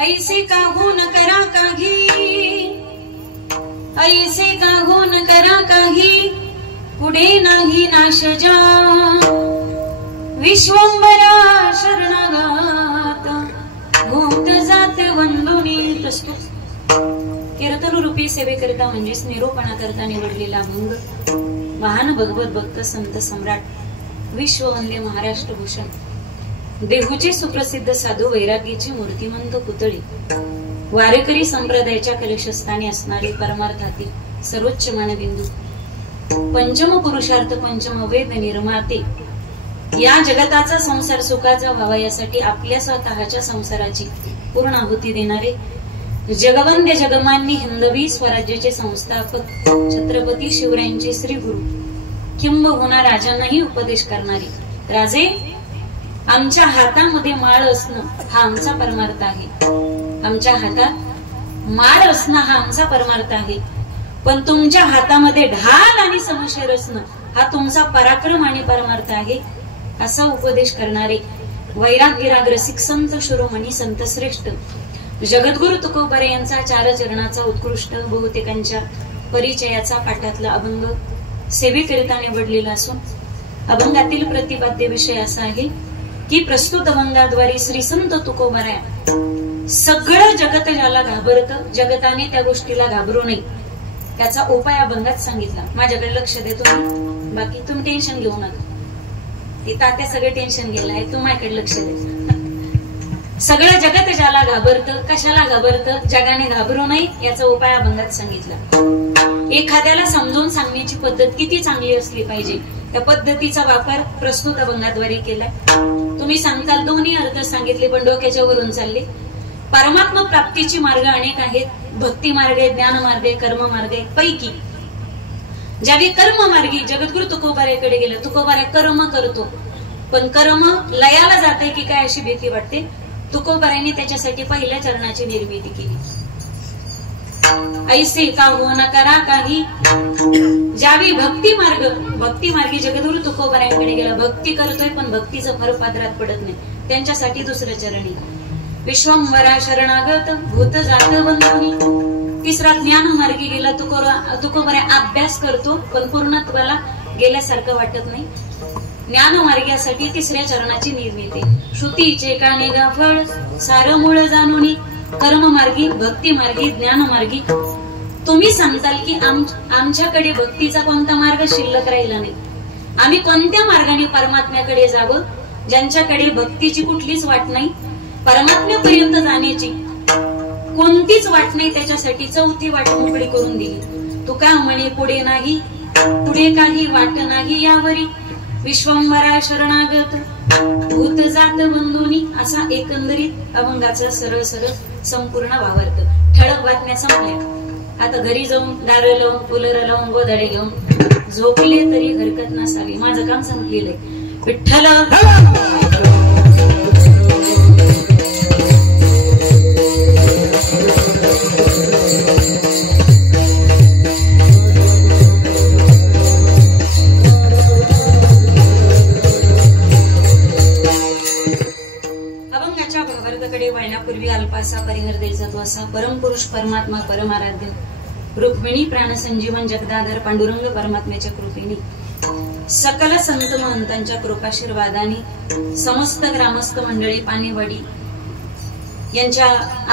ऐसे का हो न करा काही, ऐसे का हो न करा काही, पुढे नाही नाश जा विश्वंभरा शरणागत भूत जात वंदुनी. प्रस्तुत कीर्तन रूपी सेवेकरिता म्हणजेच निरूपणा करता निवडलेला अभंग महान भगवत भक्त संत सम्राट विश्ववंदे महाराष्ट्र भूषण देहूचे सुप्रसिद्ध साधू वैराग्याची मूर्तिमंत पुतळे वारेकरी संप्रदायाच्या कलशस्थानी असणारे परमार्थातील सर्वोच्च मानबिंदू पंचम पुरुषार्थ पंचम वेद निर्माते या जगताचा संसार सुखाचा व्हावा यासाठी आपल्या स्वतःच्या संसाराची पूर्ण आहुती देणारे जगवंद्य जगमान्य हिंदवी स्वराज्याचे संस्थापक छत्रपती शिवरायांचे श्री गुरु किंबहुना राजांनाही उपदेश करणारे राजे, आमच्या हातामध्ये माळ असणं हा आमचा परमार्थ आहे. आमच्या हातात माळ असणं हा आमचा परमार्थ आहे, पण तुमच्या हातामध्ये ढाल आणि समशेर असणं हा तुमचा पराक्रम आणि परमार्थ आहे. असा उपदेश करणारे वैराग्यराग रसिक संत शिरोमणी संत श्रेष्ठ जगद्गुरु तुकोबारे यांचा चार चरणाचा उत्कृष्ट बहुतेकांच्या परिचयाचा पाठातला अभंग सेवेकरिता निवडलेला असून अभंगातील प्रतिपाद्य विषय असा आहे की प्रस्तुत अभंगाद्वारे श्री संत तुकोबाराया सगळं जगत ज्याला घाबरतं जगताने त्या गोष्टीला घाबरू नये त्याचा उपाय अभंगात सांगितला. माझ्याकडे लक्ष देतो, बाकी तुम्ही टेन्शन घेऊ नका. ते तात्या सगळे टेन्शन गेलाय, तू माझ्याकडे लक्ष दे. सगळं जगत ज्याला घाबरतं, कशाला घाबरतं, जगाने घाबरू नये याचा उपाय अभंगात सांगितला. एखाद्याला समजून सांगण्याची पद्धत किती चांगली असली पाहिजे त्या पद्धतीचा वापर प्रस्तुत अभंगाद्वारे केलाय. तुम्ही सांगताल दोन्ही अर्थ सांगितले पण डोक्याच्या वरून चालले. परमात्मा प्राप्तीची मार्ग अनेक आहेत. भक्ती मार्ग आहे, ज्ञान मार्ग आहे, कर्म मार्ग आहे. पैकी ज्यावेळी कर्म मार्गी जगद्गुरु तुकोबाऱ्याकडे गेलं, तुकोबारा कर्म करतो पण कर्म लयाला जाते की काय अशी भीती वाटते. तुकोबाऱ्याने त्याच्यासाठी पहिल्या चरणाची निर्मिती केली. ऐसे का हो न करा काही, ज्यावेळी भक्ती मार्गी जगद्गुरु तुकोबाऱ्यांकडे गेला, भक्ती करतोय पण भक्तीचं फर पादरात पडत नाही, त्यांच्यासाठी दुसरं चरणी विश्वंभरा शरणागत भूत जात बंधुनी. तिसरा ज्ञान मार्गी गेला, तुकोबारा अभ्यास करतो पण पूर्णत्वाला गेल्यासारखं वाटत नाही. ज्ञान मार्गासाठी तिसऱ्या चरणाची निर्मिती श्रुतीचे काने गाफळ सार मूळ जाणुनी. कर्म मार्गी, भक्ती मार्गी, ज्ञान मार्गी. तुम्ही सांगताल की आमच्याकडे भक्तीचा कोणता मार्ग शिल्लक राहिला नाही, आम्ही कोणत्या मार्गाने परमात्म्याकडे जावं. ज्यांच्याकडे भक्तीची कुठलीच वाट नाही, परमात्म्यापर्यंत जाण्याची कोणतीच वाट नाही, त्याच्यासाठी चौथी वाट मोकळी करून दिली. तुका म्हणे पुढे नाही, पुढे काही वाट नाही यावरी. विश्वंभरा शरणागत भूत जात बंधुनी. असा एकंदरीत अभंगाचा सरळ सरळ संपूर्ण भावार्थ. ठळक बातम्या संपल्या. आता घरी जाऊन दार लावून कूलर लावून गोधडे घेऊन झोपले तरी हरकत नसावी. माझं काम संपलेलं आहे. विठ्ठल वळण्यापूर्वी अल्पासा परिहर द्यायचा तो असा. परमपुरुष परमात्मा परमाराध्य रुक्मिणी प्राणसंजीवन जगदाधर पांडुरंग परमात्म्याच्या कृपेने सकल संत महंतांच्या कृपाशीर्वादाने समस्त ग्रामस्थ मंडळी पानेवाडी यांच्या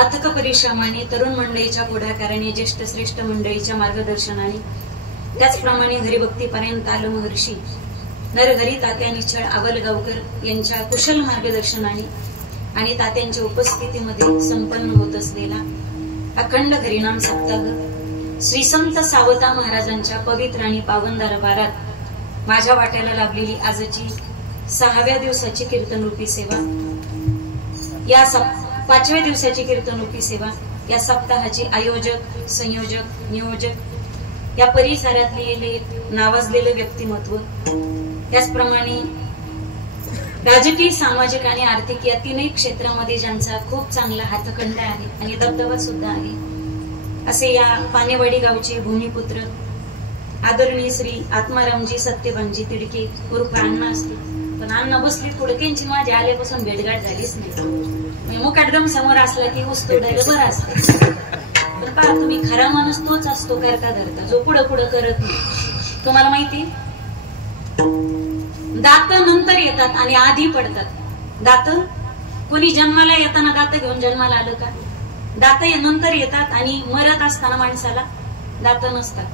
अथक परिश्रमाने तरुण मंडळीच्या पुढाकाराने ज्येष्ठ श्रेष्ठ मंडळीच्या मार्गदर्शनाने त्याचप्रमाणे हरिभक्तीपर्यंत आल महर्षी नरहरी तात्या निश्चळ आवलगावकर यांच्या कुशल मार्गदर्शनाने आणि तात्यांच्या उपस्थितीमध्ये संपन्न होत असलेला अखंड हरिनाम सप्ताह श्री संत सावता महाराजांच्या पवित्र आणि पावन दरबारात माझ्या वाट्याला लाभलेली आजची 6व्या दिवसाची कीर्तनरूपी सेवा, या 5व्या दिवसाची कीर्तनरूपी सेवा, या सप्ताहाचे आयोजक संयोजक नियोजक या परिसरातले नावाजलेले व्यक्तिमत्व, त्याचप्रमाणे राजकीय सामाजिक आणि आर्थिक या तीनही क्षेत्रामध्ये ज्यांचा खूप चांगला हातखंड आहे आणि दबदबा सुद्धा आहे असे या पानेवाडी गावचे भूमिपुत्र आदरणीय श्री आत्मारामजी सत्यभानजी तिडके उर्फ अण्णा असतील पण अण्णा बसली पुढे त्यांची माझ्या आल्यापासून भेटगाठ झालीच नाही. मुकाटदम समोर असला की उस्तोडायला बरं असतं. पण पहा तुम्ही, खरा माणूस तोच असतो करता धरता, जो पुढं पुढं करत नाही. तुम्हाला माहिती, दात नंतर येतात आणि आधी पडतात. दात कोणी जन्माला येताना दात घेऊन जन्माला आलं का? दात नंतर येतात आणि मरत असताना माणसाला दात नसतात.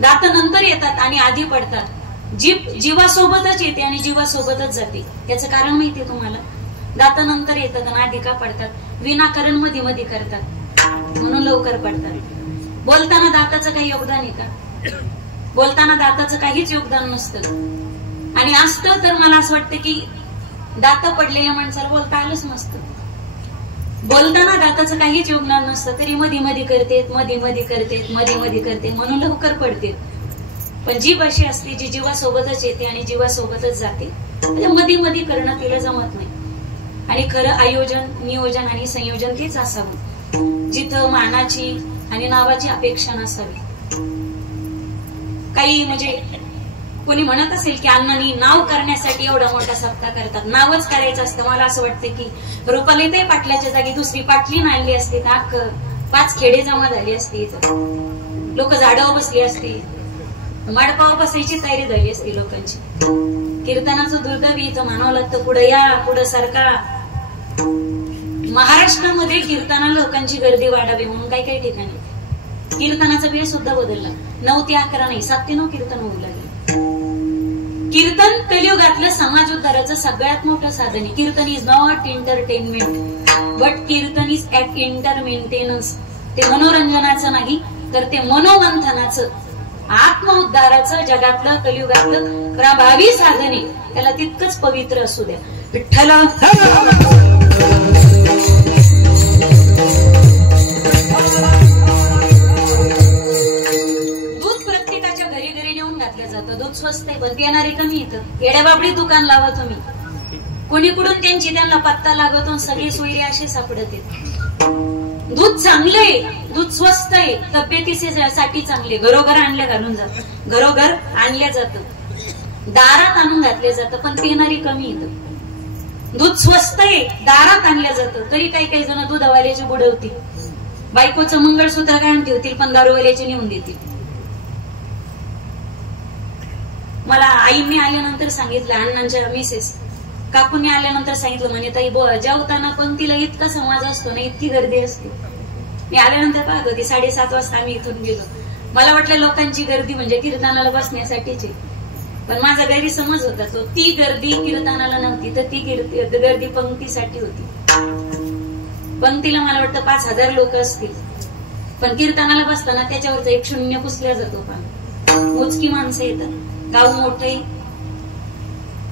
दात नंतर येतात आणि आधी पडतात. जीभ जीवासोबतच येते आणि जीवासोबतच जाते. याचं कारण माहितीये तुम्हाला? दात नंतर येतात आणि आधी का पडतात? विनाकारण मध्ये मध्ये करतात म्हणून लवकर पडतात. बोलताना दाताचं काही योगदान आहे का? बोलताना दाताचं काहीच योगदान नसतं. आणि असतं तर मला असं वाटतं की दात पडलेल्या माणसाला बोलता आलंच नसतं. बोलताना दाताचं काहीच योगदान नसतं, तरी मध्ये मध्ये करतेत, मध्ये मध्ये करतेत, मध्ये मध्ये करते म्हणून लवकर पडते. पण जीभ अशी असते जी जीवासोबतच येते आणि जीवासोबतच जाते. म्हणजे मध्ये मध्ये करणं तिला जमत नाही. आणि खरं आयोजन, नियोजन आणि संयोजन तेच असावं, जिथं मानाची आणि नावाची अपेक्षा नसावी. काही म्हणजे कोणी म्हणत असेल की अण्णांनी नाव करण्यासाठी एवढा मोठा सप्ताह करतात. नावच करायचं असतं. मला असं वाटतं की रुपालीताई पाटलाच्या जागी दुसरी पाटली आणली असती तर 5 खेडे जमा झाली असती. लोक झाडावर बसली असती, माडपावर बसायची तयारी झाली असती लोकांची. कीर्तनाचं दुर्दैव इथं म्हणावं लागतं, पुढे या, पुढे सरका. महाराष्ट्रामध्ये कीर्तना लोकांची गर्दी वाढावी म्हणून काही काही ठिकाणी कीर्तनाचा वेळ सुद्धा बदलला. 9 ते 11 नाही, 7 ते 9 कीर्तन होऊ लागले. कीर्तन कलियुगातलं समाज उद्धाराचं सगळ्यात मोठं साधन आहे. Kirtan is not entertainment but kirtan is enter maintenance. ते मनोरंजनाचं नाही तर ते मनोमंथनाचं, आत्मउद्धाराचं, जगातलं कलियुगातलं प्रभावी साधन आहे. त्याला तितकंच पवित्र असू द्या. विठ्ठला दूध स्वस्त आहे, पण देणारे कमी येतं. येड्याबाबडी दुकान लावा तुम्ही, कोणीकडून त्यांना पत्ता लागतो, सगळे सोयरे असे सापडत आहेत. दूध चांगलंय, दूध स्वस्त आहे, तब्येतीसाठी चांगले, घरोघर आणल्या घालून जात, घरोघर आणल्या जातं, दारात आणून घातले जातं, पण पिणारी कमी येतं. दूध स्वस्त आहे, दारात आणलं जातं, तरी काही काही जण दूधवाल्याची बुडवतील, बायकोचं मंगळसूत्र काढून ठेवतील, पण दारूवाल्याचे नेऊन देतील. मला आईने आल्यानंतर सांगितलं, अण्णांच्या मिसेस काकूंनी आल्यानंतर सांगितलं, म्हणे ताई जेवताना पंक्तीला इतका समाज असतो ना, इतकी गर्दी असते. मी आल्यानंतर पाहत होती, 7:30 वाजता आम्ही इथून गेलो. मला वाटलं लोकांची गर्दी म्हणजे कीर्तनाला बसण्यासाठीची, पण माझा गैरसमज होता तो. ती गर्दी कीर्तनाला नव्हती, तर ती गर्दी पंक्तीसाठी होती. पंक्तीला मला वाटतं 5,000 लोक असतील, पण कीर्तनाला बसताना त्याच्यावरचा एक शून्य पुसल्या जातो. मोजकी माणसं येतात, गाव मोठे,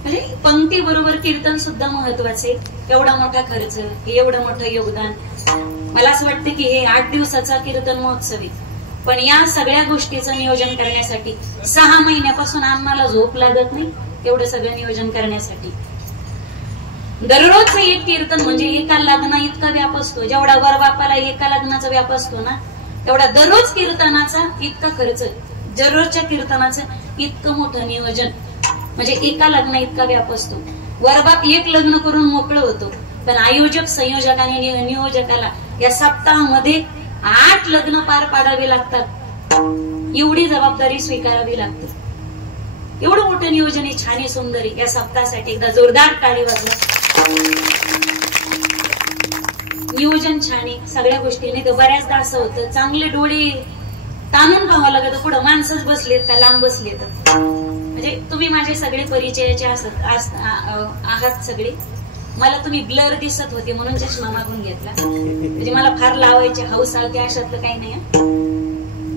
म्हणजे पंक्ती बरोबर कीर्तन सुद्धा महत्वाचे. एवढा मोठा खर्च, एवढं मोठं योगदान. मला असं वाटतं की हे 8 दिवसाचा कीर्तन महोत्सव आहे, पण या सगळ्या गोष्टीचं नियोजन करण्यासाठी 6 महिन्यापासून आम्हाला झोप लागत नाही. एवढं सगळं नियोजन करण्यासाठी दररोजचं एक कीर्तन म्हणजे एका लग्ना इतका व्याप असतो. जेवढा वर बापाला एका लग्नाचा व्याप असतो ना, तेवढा दररोज कीर्तनाचा इतका खर्च, दररोजच्या कीर्तनाचं इतकं मोठं नियोजन, म्हणजे एका लग्न इतका व्याप असतो. वरबाप एक लग्न करून मोकळं होतो, पण आयोजक, संयोजक आणि नियोजकाला या सप्ताहामध्ये 8 लग्न पार पाडावे लागतात. एवढी जबाबदारी स्वीकारावी लागते. एवढं मोठं नियोजन आहे, छान आहे, सुंदर आहे. या सप्ताहासाठी एकदा जोरदार टाळी वाजवा. नियोजन छान आहे सगळ्या गोष्टींनी. तर बऱ्याचदा असं होतं, चांगले डोळे ताणून पाहावं लागत, पुढं माणसंच बसलेत का लांब बसलेत. म्हणजे तुम्ही माझे सगळे परिचयाचे आहात सगळे. मला तुम्ही ब्लर दिसत होते म्हणून चष्मा मागून घेतला, म्हणजे मला फार लावायचे हौस होते, अशातलं काही नाही.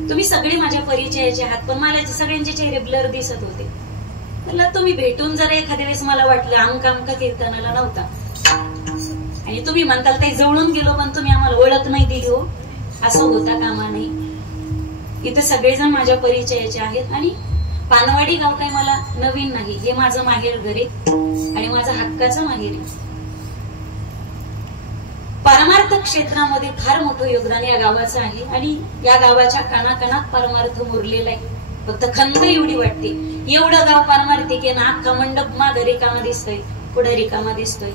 तुम्ही सगळे माझ्या परिचयाचे आहात, पण मला सगळ्यांचे चेहरे ब्लर दिसत होते. मला तुम्ही भेटून जर एखाद्या वेळेस मला वाटलं अंका कीर्तनाला नव्हता, आणि तुम्ही म्हणताल ताई जवळून गेलो पण तुम्ही आम्हाला ओळख नाही दिली हो, असं होता कामा नाही. इथं सगळेजण माझ्या परिचयाचे आहेत, आणि पानवाडी गाव काही मला नवीन नाही. हे माझं माहेर घर आहे आणि माझं हक्काचं माहेर आहे. परमार्थ क्षेत्रामध्ये फार मोठं योगदान या गावाचं आहे, आणि या गावाच्या कानाकानात परमार्थ मुरलेला आहे. फक्त खंत एवढी वाटते एवढं गाव पार मारते की ना अख्खा मंडप माग रिकामा दिसतोय, पुढे रिकामा दिसतोय.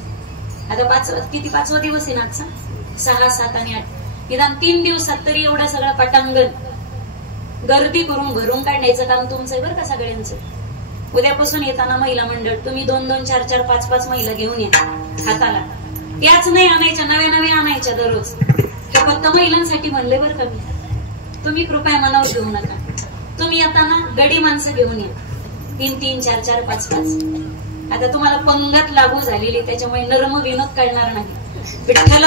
आता पाचवा दिवस आहे ना आजचा, 6, 7 आणि 8. निदान 3 दिवसात तरी एवढं सगळं पटांगण गर्दी करून भरून काढण्याचं काम तुमचं आहे बरं का सगळ्यांचं. उद्यापासून येताना महिला मंडळ तुम्ही 2-2, 4-4, 5-5 महिला घेऊन या हाताला. त्याच नाही आणायच्या, नव्या आणायच्या दररोज. फक्त महिलांसाठी म्हणले बरं का मी. तुम्ही कृपया मनावर घेऊ नका. तुम्ही येताना गडी माणसं घेऊन या, 3-3, 4-4, 5-5. आता तुम्हाला पंगत लागू झालेली, त्याच्यामुळे नरम विनोद काढणार नाही. विठ्ठल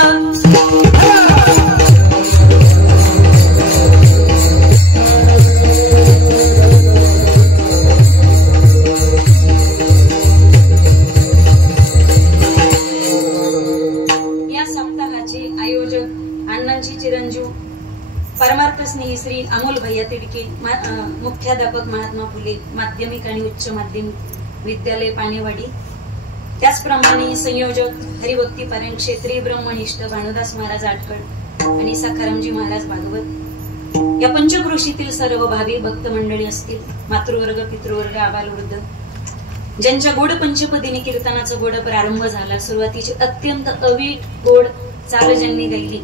चिरंजीव परमार्थ स्नेही श्री अमोल भैया तिडके, मुख्याध्यापक महात्मा फुले माध्यमिक आणि उच्च माध्यमिक विद्यालय पाणेवाडी. त्याचप्रमाणे संयोजक हरिभक्ती पारायण क्षेत्रीय ब्रह्मनिष्ठ भानुदास महाराज आटकड आणि सखारामजी महाराज भागवत. या पंचक्रोशीतील सर्व भावी भक्त मंडळी असतील, मातृवर्ग, पितृवर्ग, आबालवृद्ध, ज्यांच्या गोड पंचपदीने कीर्तनाचा गोड प्रारंभ झाला. सुरुवातीची अत्यंत अवीट गोड चाल ज्यांनी गायली,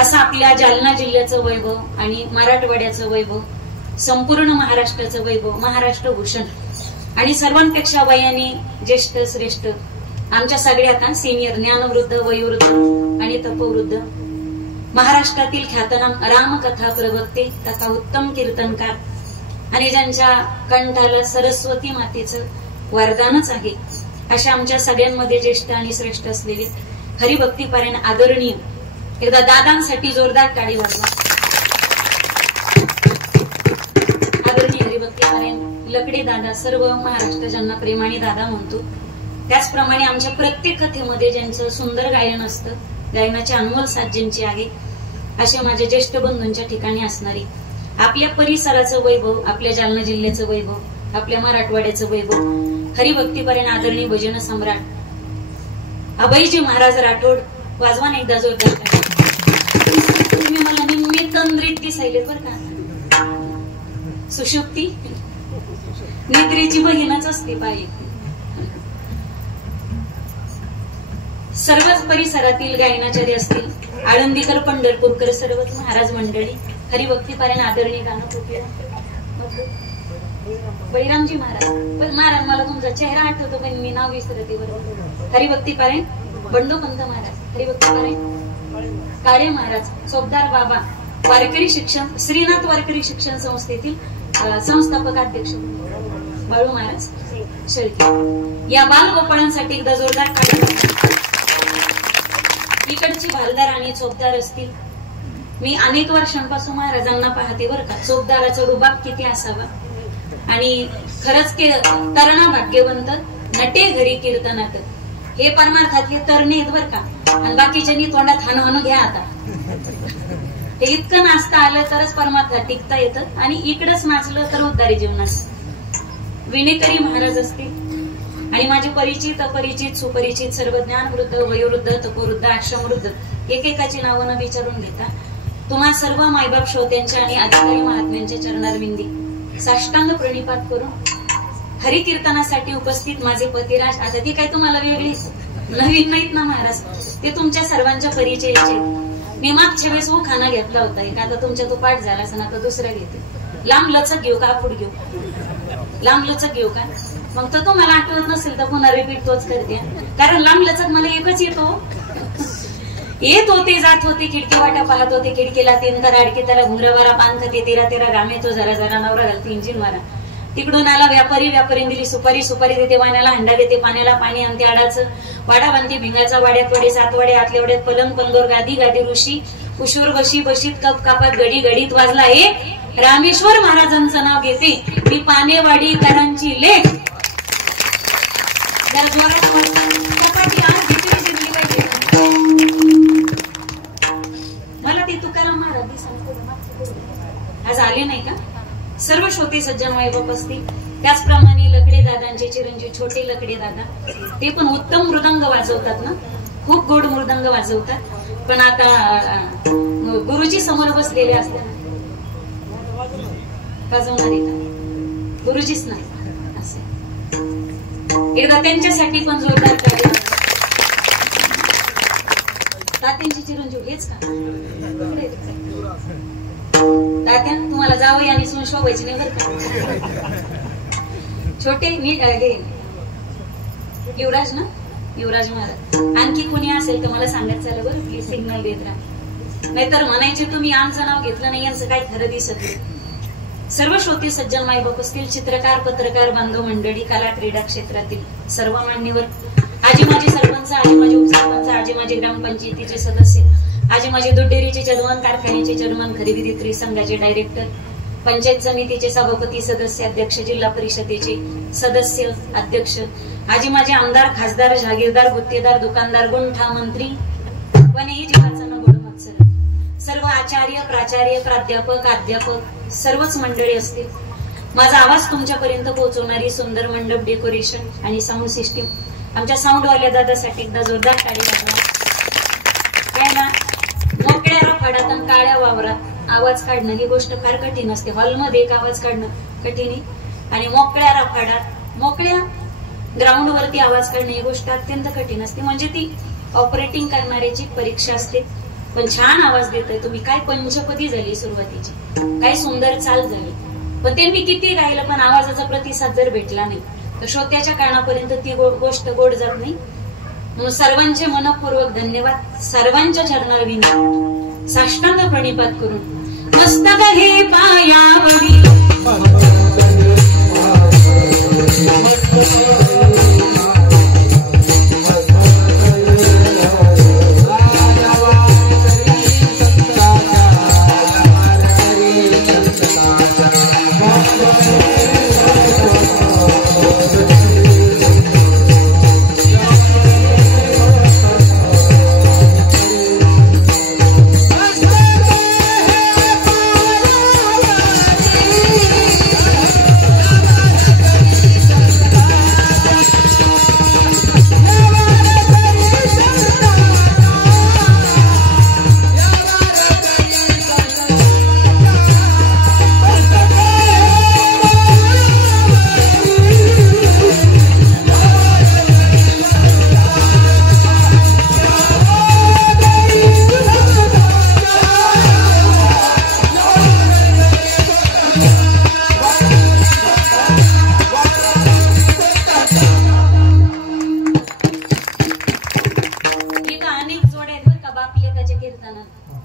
असं आपल्या जालना जिल्ह्याचं वैभव आणि मराठवाड्याचं वैभव, संपूर्ण महाराष्ट्राचं वैभव, महाराष्ट्र भूषण आणि सर्वांपेक्षा वयाने ज्येष्ठ श्रेष्ठ आमच्या सगळ्यात सिनियर ज्ञानवृद्ध, वयोवृद्ध आणि तपवृद्ध, महाराष्ट्रातील ख्यातनाम रामकथा प्रवक्ते तथा उत्तम कीर्तनकार आणि ज्यांच्या कंठाला सरस्वती मातेचं वरदानच आहे, अशा आमच्या सगळ्यांमध्ये ज्येष्ठ आणि श्रेष्ठ असलेले हरिभक्ती पारायण आदरणीय, एकदा दादांसाठी जोरदार टाळी वाजवा. आदरणीय हरिभक्ती पारायण लकडे दादा, सर्व महाराष्ट्र ज्यांना प्रेमाने दादा म्हणतो. त्याचप्रमाणे आमच्या प्रत्येक कथेमध्ये ज्यांचं सुंदर गायन असतं, गायनाची अनमोल साथ ज्यांची आहे, असे माझ्या ज्येष्ठ बंधूंच्या ठिकाणी असणारे आपल्या परिसराचं वैभव, आपल्या जालना जिल्ह्याचं वैभव, आपल्या मराठवाड्याचं वैभव, हरिभक्ती पारायण आदरणीय भजन सम्राट अभयजी महाराज राठोड. वाजवान एकदा जोरदार. तुम्ही मला निम्मे तंद्रीत दिसायले बर का. सुशुक्ती निद्रेची बहीणच असते पायी. सर्वच परिसरातील गायनाचार्य असतील, आळंदीकर, पंढरपूरकर, सर्वच महाराज मंडळी, हरिभक्ती पारायण आदरणीय गाणं बळीरामजी महाराज. महाराज मला तुमचा चेहरा आठवतो पण मी नाव विसरते बरोबर. हरिभक्ती पारायण बंडोपंत महाराज, हरिभक्ती पारायण काळे महाराज, चोपदार बाबा, वारकरी शिक्षण श्रीनाथ वारकरी शिक्षण संस्थेतील संस्थापक अध्यक्ष बाळू महाराज शेळके. या बालगोपाळांसाठी एकदा जोरदार काढा. इकडची भालदार आणि चोपदार असतील. मी अनेक वर्षांपासून महाराजांना पाहते बरं का. चोपदाराचा रुबाब किती असावा आणि खरंच तरणा भाग्यवंत नटे घरी कीर्तनात, हे परमार्थातले तरणे आहेत बरं का. आणि बाकीच्यांनी तोंडात हाणू घ्या आता. हे इतकं नाचता आलं तरच परमार्थात टिकता येतं आणि इकडंच नाचलं तर उद्धारी जीवनात. विनेकरी महाराज असतील आणि माझे परिचित, अपरिचित, सुपरिचित सर्व ज्ञानवृद्ध, वयोवृद्ध, तपोवृद्ध, आश्रमवृद्ध, एकेकाची नावं न विचारून घेता तुम्हा सर्व मायबाप श्रोत्यांच्या आणि अधिकारी महात्म्यांच्या चरणारविंदी साष्टांग प्रणिपात करून हरिकीर्तनासाठी उपस्थित माझे पतिराज. आता ती काय तुम्हाला वेगळी नवीन नाहीत ना महाराज, ते तुमच्या सर्वांच्या परिचयाचे. मी मागच्या वेळेस खाना घेतला होता एक, आता तुमच्या तो पाठ झाला असं, आता दुसरा घेते. लांब लचक घेऊ का, पुढे घेऊ? लांब लचक घेऊ का? मग तर तुम्हाला आठवत नसेल तर पुन्हा रिपीट तोच करते, कारण लांब लचक मला एकच येत होते जात होते, खिडकी वाटा पाहत होते, खिडकीला 3 तर अडके, त्याला घुंगरावारा पान खाते, 13 रामे तो जरा जरा नवरा घालते इंजिन मारा. तिकडून आला व्यापारी दिली सुपारी देते, वाण्याला हंडा देते, पाण्याला पाणी आणते, आडाचं वाडा बांधते, भिंगाचा वाड्यात वडे, 7 वडे, आतल्या वड्यात पलंग, पलंगोर गादी, गादी ऋषी, कुशोर बशीत कप कापात, घडीत वाजला हे रामेश्वर महाराजांचं नाव घेते, मी पानेवाडी करांची लेख. जरा जोरात मला ती तुकाराम महाराज आज आले नाही का. सर्व श्रोते सज्जन वैभव असतील. त्याचप्रमाणे लकडे दादांचे चिरंजीव छोटे लकडे दादा, ते पण उत्तम मृदंग वाजवतात ना, खूप गोड मृदंग वाजवतात. पण आता गुरुजी समोर बसलेले असतात, वाजवणार का? गुरुजीच नाही. एकदा त्यांच्यासाठी पण जोरदार टाळ्या. तात्यांची चिरंजीव हेच का तात्या? तुम्हाला जावई आणि सून शोभायची नाही बरं का. छोटे मी हे युवराज ना, युवराज महाराज. आणखी कोणी असेल तर मला सांगत चाल बरं प्लीज, सिग्नल देत राहा. नाहीतर म्हणायचे तुम्ही आमचं नाव घेतलं नाही, यांचं काही खरं दिसत नाही. सर्व श्रोते सज्जन माय बाप असतील, चित्रकार पत्रकार बांधव मंडळी, कला क्रीडा क्षेत्रातील सर्व मान्यवर, आजी माझे सरपंच, आजी माझे उपसरपंच, आजी माझे ग्रामपंचायतीचे सदस्य, आजी माझे दूध डेअरीचे चेअरमन, कारखान्याचे चेअरमन, खरेदी विक्री संघाचे डायरेक्टर, पंचायत समितीचे सभापती सदस्य अध्यक्ष, जिल्हा परिषदेचे सदस्य अध्यक्ष, आजी माझे आमदार खासदार जहागीरदार गुत्तेदार दुकानदार गुंठा मंत्री, वनेही जीवाचा न गोड मत्सर, सर्व आचार्य प्राचार्य प्राध्यापक अध्यापक सर्वच मंडळी असतील. माझा आवाज तुमच्यापर्यंत पोहोचवणारी सुंदर मंडप डेकोरेशन आणि साऊंड सिस्टीम आमच्या साऊंडवाल्या दादासाठी एकदा जोरदार टाळी वाजवा. काय ना, मोकळ्या रफाडात आणि काळ्या वावरात आवाज काढणं ही गोष्ट फार कठीण असते. हॉलमध्ये एक आवाज काढणं कठीण आहे आणि मोकळ्या रफाडात मोकळ्या ग्राउंड वरती आवाज काढणं ही गोष्ट अत्यंत कठीण असते. म्हणजे ती ऑपरेटिंग करणाऱ्याची परीक्षा असते. पण छान आवाज देतोय तुम्ही. काय पंचपदी झाली सुरुवातीची, काय सुंदर चाल झाली, पण त्यांनी किती गायलं पण आवाजाचा प्रतिसाद जर भेटला नाही तर श्रोत्याच्या कानापर्यंत ती गोष्ट गोड जात नाही. म्हणून सर्वांचे मनपूर्वक धन्यवाद. सर्वांच्या चरणावर विनंती, साष्टांग प्रणिपात करून मस्तक हे पायावरी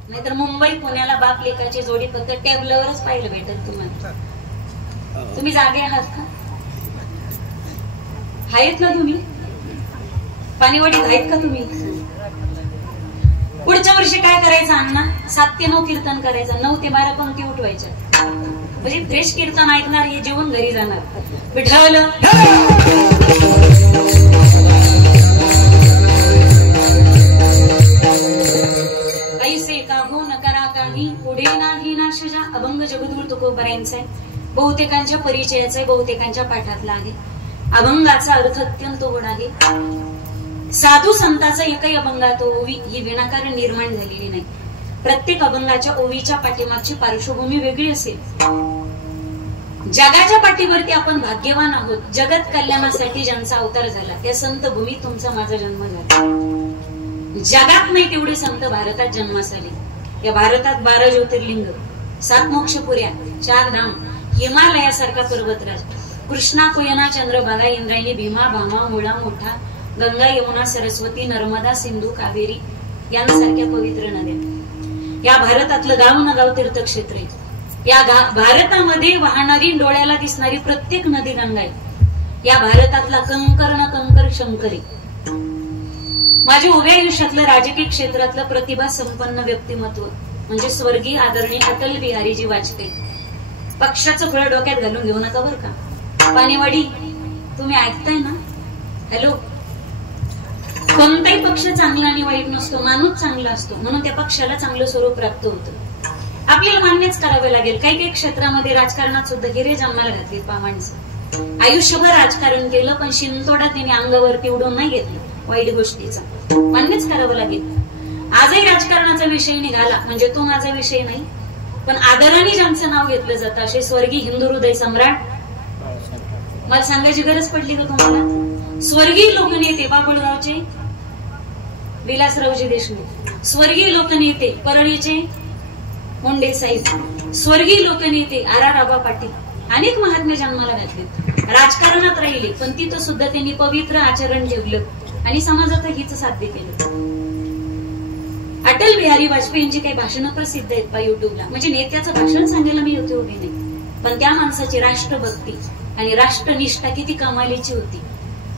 नाहीतर मुंबई पुण्याला बाप लेकाची जोडी फक्त टेबलवरच पाहिलं भेटत तुम्हाला. तुम्ही जागे आहात का? आहेत ना तुम्ही? पाणीवाडीत आहेत का तुम्ही? पुढच्या वर्षी काय करायचं अण्णा? 7 ते 9 कीर्तन करायचं, 9 ते 12 पंक्ती उठवायच्या. म्हणजे फ्रेश कीर्तन ऐकणार, हे जेवण घरी जाणार. विठ्ठल ऐसे का हो न करा काही, पुढे नाही नाशजा. अभंग जगद्गुरु तुकोबारायांचा आहे, बहुतेकांच्या परिचयाचा आहे, बहुतेकांच्या पाठातला आहे. अभंगाचा अर्थ अत्यंत गोड आहे. साधू संताचा एकही अभंगात ओवी ही विनाकारण निर्माण झालेली नाही. प्रत्येक अभंगाच्या ओवीच्या पाठीमागची पार्श्वभूमी वेगळी असेल. जगाच्या पाठीवरती आपण भाग्यवान आहोत. जगत कल्याणासाठी ज्यांचा अवतार झाला त्या संत भूमीत तुमचा माझा जन्म झाला. जगात नाही तेवढे संत भारतात जन्मास आले. या भारतात 12 ज्योतिर्लिंग, 7 मोक्षपुऱ्या, 4 धाम, हिमालयासारखा पर्वतराज, कृष्णा कोयना चंद्रभागा इंद्रायणी भीमा भामा मुळा मोठा, गंगा यमुना सरस्वती नर्मदा सिंधू कावेरी यांसारख्या पवित्र नद्या. या भारतातलं गाव न गाव तीर्थक्षेत्र आहे. या भारतामध्ये वाहणारी डोळ्याला दिसणारी प्रत्येक नदी गंगा आहे. या भारतातला कंकर न कंकर शंकरी. माझ्या उभ्या आयुष्यातलं राजकीय क्षेत्रातलं प्रतिभा संपन्न व्यक्तिमत्व म्हणजे स्वर्गीय आदरणीय अटल बिहारीजी वाजपेयी. पक्षाचं फळ डोक्यात घालून घेऊ नका बरं का. पाणीवाडी तुम्ही ऐकताय ना? हॅलो. कोणताही पक्ष चांगला आणि वाईट नसतो, माणूस चांगला असतो म्हणून त्या पक्षाला चांगलं स्वरूप प्राप्त होतं. आपल्याला मान्यच करावे लागेल. काही काही क्षेत्रामध्ये राजकारणात सुद्धा हिरे जन्माला घातले पा माणसं. आयुष्यभर राजकारण केलं पण शिंतोडा त्यांनी अंगावरती उडवून नाही घेतलं वाईट गोष्टीचा. मान्यच करावं लागेल. आजही राजकारणाचा विषय निघाला म्हणजे तो माझा विषय नाही, पण आदराने ज्यांचं नाव घेतलं जातं असे स्वर्गीय हिंदू हृदय सम्राट. मला सांगायची गरज पडली का तुम्हाला? स्वर्गीय लोकनेते बाबुळगावचे विलासरावजी देशमुख, स्वर्गीय लोकनेते परळीचे मुंडे साहेब, स्वर्गीय लोकनेते आबा पाटील, अनेक महात्मे जन्माला घातले, राजकारणात राहिले पण तिथं सुद्धा त्यांनी पवित्र आचरण ठेवलं आणि समाजात हिच साध्य केलं. अटल बिहारी वाजपेयी यांची काही भाषणं प्रसिद्ध आहेत पा युट्यूबला, म्हणजे नेत्याचं भाषण सांगायला मी होते उभी नाही, पण त्या माणसाची राष्ट्रभक्ती आणि राष्ट्रनिष्ठा किती कमालीची होती.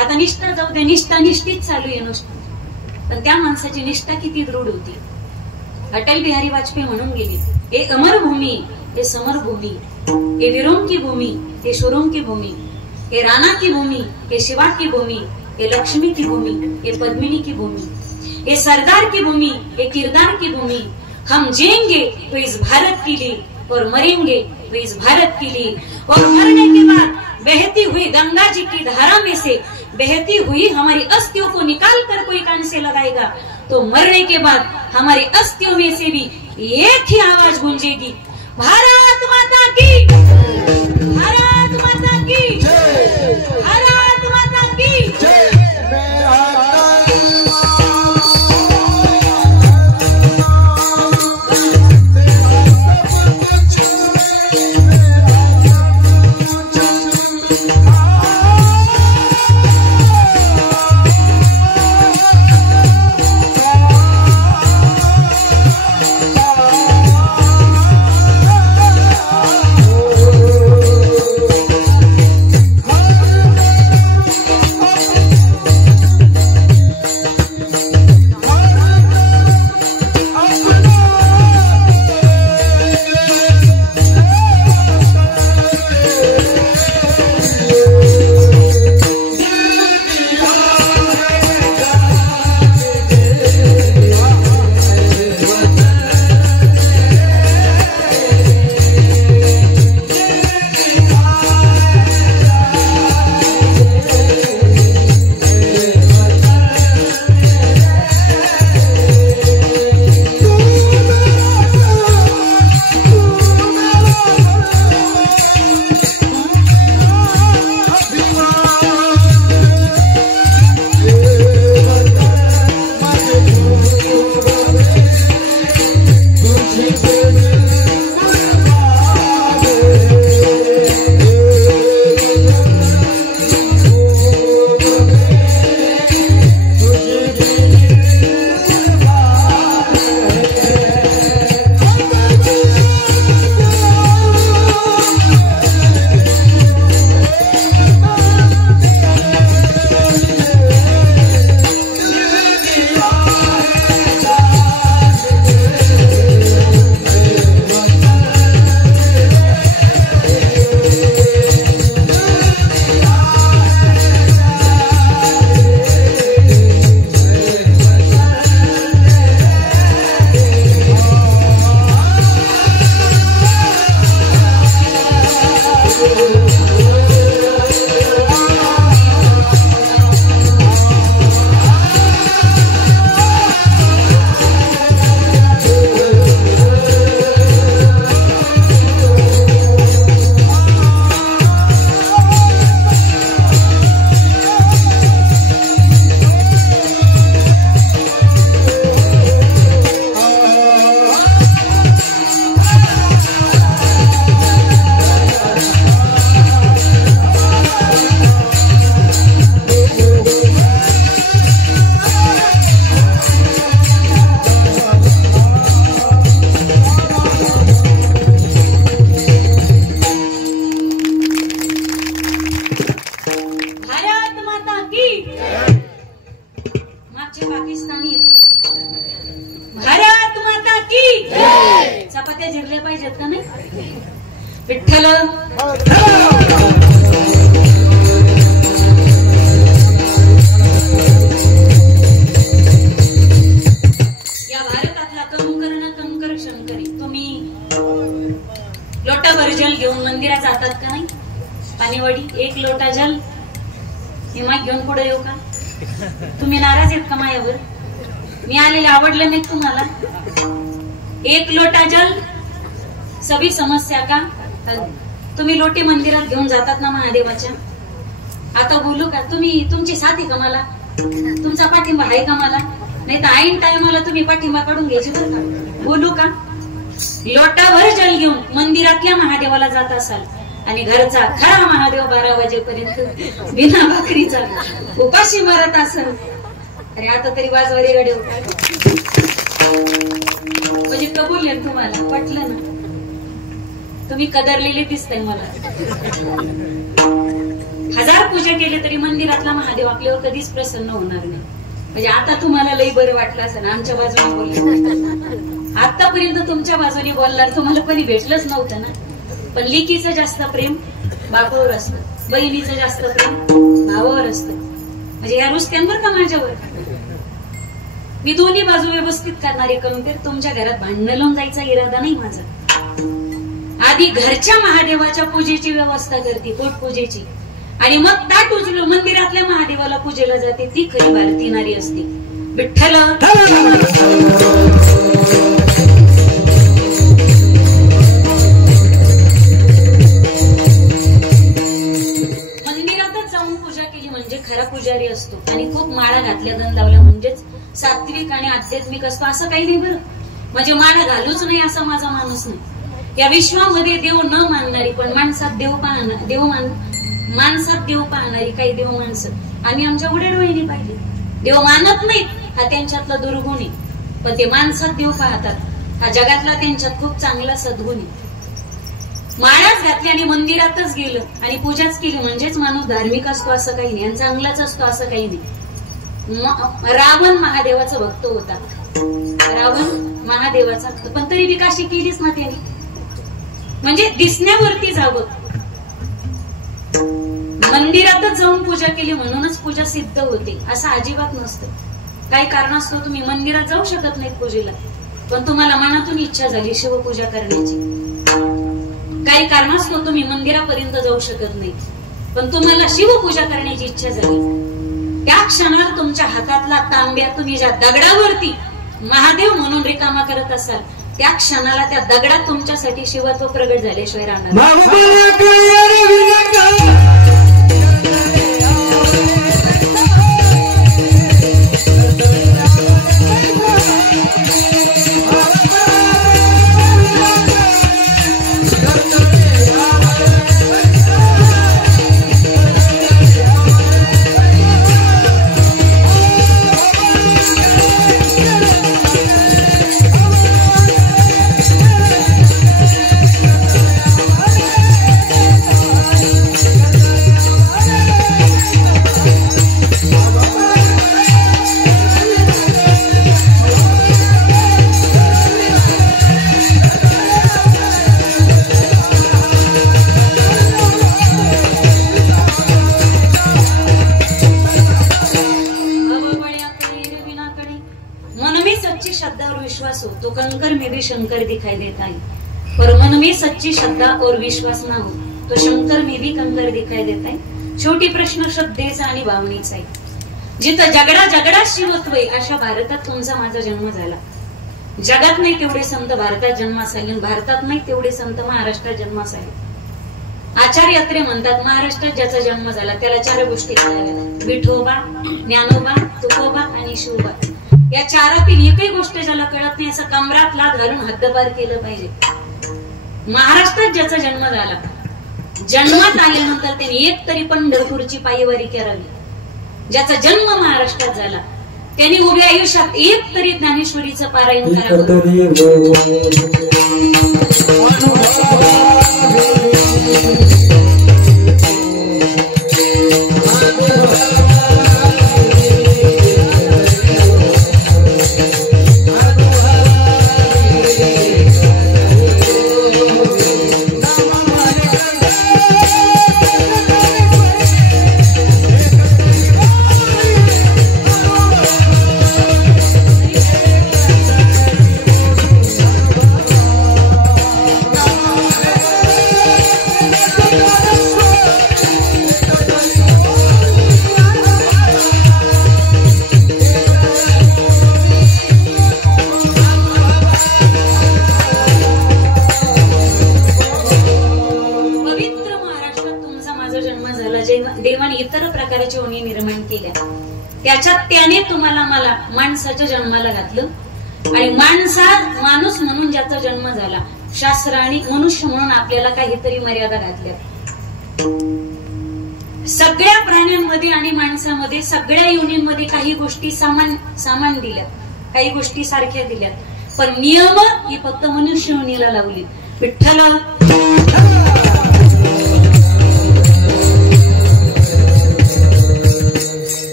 आता निष्ठा जाऊ द्या, निष्ठा निष्ठीच चालू आहे नुसतं, पण त्या माणसाची निष्ठा किती दृढ होती. अटल बिहारी वाजपेयी म्हणून गेले, हे अमर भूमी, हे समर भूमी, हे वीरों की भूमी, हे शूरों की भूमी, हे राणा की भूमी, हे शिवा की भूमी, हे लक्ष्मी की भूमी, हे पद्मिनी की भूमी, ये सरदार की भूमि, ये किरदार की भूमि. हम जिएंगे तो इस भारत के लिए और मरेंगे तो इस भारत के लिए. और मरने के बाद बहती हुई गंगा जी की धारा में से बहती हुई हमारी अस्थियों को निकाल कर कोई कान से लगाएगा तो मरने के बाद हमारी अस्थियों में से भी एक ही आवाज गूंजेगी, भारत माता की, भारत माता की, भारत माता की. चपात्या झिरल्या पाहिजेत का नाही? विठ्ठल या भारतातला कंकर शंकरी तुम्ही लोटाभर जल घेऊन मंदिरात जातात का नाही? पाणीवाडी एक लोटा जल हिमा घेऊन पुढे येऊ का? तुम्ही नाराज आहेत का मायावर? मी आलेले आवडलं नाही तुम्हाला? एक लोटा जल सभी समस्या का? तुम्ही लोटे मंदिरात घेऊन जातात ना महादेवाच्या? आता बोलू का? तुम्ही तुमची साथ आहे का मला? तुमचा पाठिंबा आहे का मला? नाही तर ऐन टायमाला तुम्ही पाठिंबा काढून घ्यायची बरं का. बोलू का? लोटाभर जल घेऊन मंदिरातल्या महादेवाला जात असाल आणि घरचा खरा महादेव 12 वाजेपर्यंत बिना भाकरीचा उपाशी मारत असाल, अरे आता तरी वाजवारी गाडी म्हणजे कबूल आहे तुम्हाला, पटलं ना? तुम्ही कदरलेले दिसतंय मला. 1000 पूजा केले तरी मंदिरातला महादेव आपल्यावर कधीच प्रसन्न होणार नाही. म्हणजे आता तुम्हाला लई बरं वाटलं असं ना आमच्या बाजूने बोललं. आतापर्यंत तुमच्या बाजूने बोलणार तुम्हाला कोणी भेटलंच नव्हतं ना. पण लेकीचं जास्त प्रेम बापावर असतं, बहिणीचं जास्त प्रेम भावावर असतं. म्हणजे या रुसत्यांवर का माझ्यावर? मी दोन्ही बाजू व्यवस्थित करणारे कमी तुमच्या घरात भांडण लावून जायचा इरादा नाही माझा. आधी घरच्या महादेवाच्या पूजेची व्यवस्था करते, पोटपूजेची, आणि मग ताट उचलून मंदिरातल्या महादेवाला पूजेला जाते. ती खरी भारतीय नारी असते. विठ्ठल मंदिरातच जाऊन पूजा केली म्हणजे खरा पुजारी असतो. आणि खूप माळा घातल्या, गण लावल्या म्हणजेच सात्विक आणि आध्यात्मिक असतो असं काही नाही बरं. म्हणजे माळा घालूच नाही असा माझा माणूस नाही. या विश्वामध्ये देव न मानणारी पण माणसात देव पाहणार, माणसात देव पाहणारी काही देव माणसं आम्ही आमच्या उड्या डोळ्यांनी पाहिजे. देव मानत नाहीत हा त्यांच्यातला दुर्गुण आहे, पण ते माणसात देव पाहतात हा जगातला त्यांच्यात खूप चांगला सद्गुण आहे. माळाच घातली आणि मंदिरातच गेलं आणि पूजाच केली म्हणजेच माणूस धार्मिक असतो असं काही नाही आणि चांगलाच असतो असं काही नाही. रावण महादेवाचा भक्त होता, रावण महादेवाचा, पण तरी बी काशी केलीच ना त्याने. म्हणजे दिसण्यावरती जावं, मंदिरातच जाऊन पूजा केली म्हणूनच पूजा सिद्ध होते असं अजिबात नसतं. काही कारणास्तव तुम्ही मंदिरात जाऊ शकत नाहीत पूजेला, पण तुम्हाला मनातून इच्छा झाली शिवपूजा करण्याची. काही कारणास्तव तुम्ही मंदिरापर्यंत जाऊ शकत नाही, पण तुम्हाला शिवपूजा करण्याची इच्छा झाली. त्या क्षणाला तुमच्या हातातला तांब्या तुम्ही ज्या दगडावरती महादेव म्हणून रिकामा करत असाल त्या क्षणाला त्या दगडात तुमच्यासाठी शिवत्व प्रगट झाल्याशिवाय राहणार. तो कंकर में भी शंकर दिखाई देता है, पर मन में सच्ची श्रद्धा और विश्वास ना हो तो शंकर में भी कंकर दिखाई देता है. शेवटी प्रश्न श्रद्धेचा आणि भावनेचा आहे. जिथं जगडा शिवत्व आहे अशा भारतात तुमचा माझा जन्म झाला. जगात नाही तेवढे संत भारतात जन्मास आले, भारतात नाही तेवढे संत महाराष्ट्रात जन्मास आले. आचार्य अत्रे म्हणतात महाराष्ट्रात ज्याचा जन्म झाला त्याला 4 गोष्टी कळाव्या: विठोबा, ज्ञानोबा, तुकोबा आणि शिवबा. या 4 एकही गोष्ट ज्याला कळत नाही असं कमरात लाद घालून हद्दपार केलं पाहिजे. महाराष्ट्रात ज्याचा जन्म झाला, जन्मात आल्यानंतर त्यांनी एक तरी पंढरपूरची पायवारी करावी. ज्याचा जन्म महाराष्ट्रात झाला त्यांनी उभ्या आयुष्यात एक तरी ज्ञानेश्वरीचं पारायण करावं. त्याच्यात त्याने तुम्हाला मला माणसाच्या जन्माला घातलं आणि माणूस म्हणून ज्याचा जन्म झाला, शास्त्राने मनुष्य म्हणून आपल्याला काहीतरी मर्यादा घातल्या. सगळ्या प्राण्यांमध्ये आणि माणसामध्ये सगळ्या योनींमध्ये काही गोष्टी सामान दिल्यात, काही गोष्टी सारख्या दिल्यात, पण नियम ही फक्त मनुष्य योनीला लावली. विठ्ठल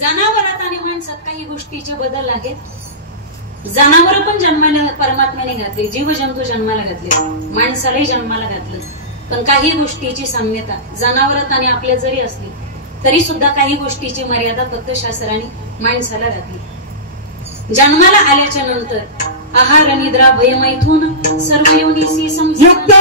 जनावरात आणि माणसात काही गोष्टीचे बदल आहेत. जनावर पण जन्माला परमात्म्याने घातले, जीवजंतू जन्माला घातले, माणसालाही जन्माला घातलं, पण काही गोष्टीची साम्यता जनावरात आणि आपल्या जरी असली तरी सुद्धा काही गोष्टीची मर्यादा फक्त शास्त्राने माणसाला घातली. जन्माला आल्याच्या नंतर आहार निद्रा भयमैथून सर्व योनीसी समजुक्त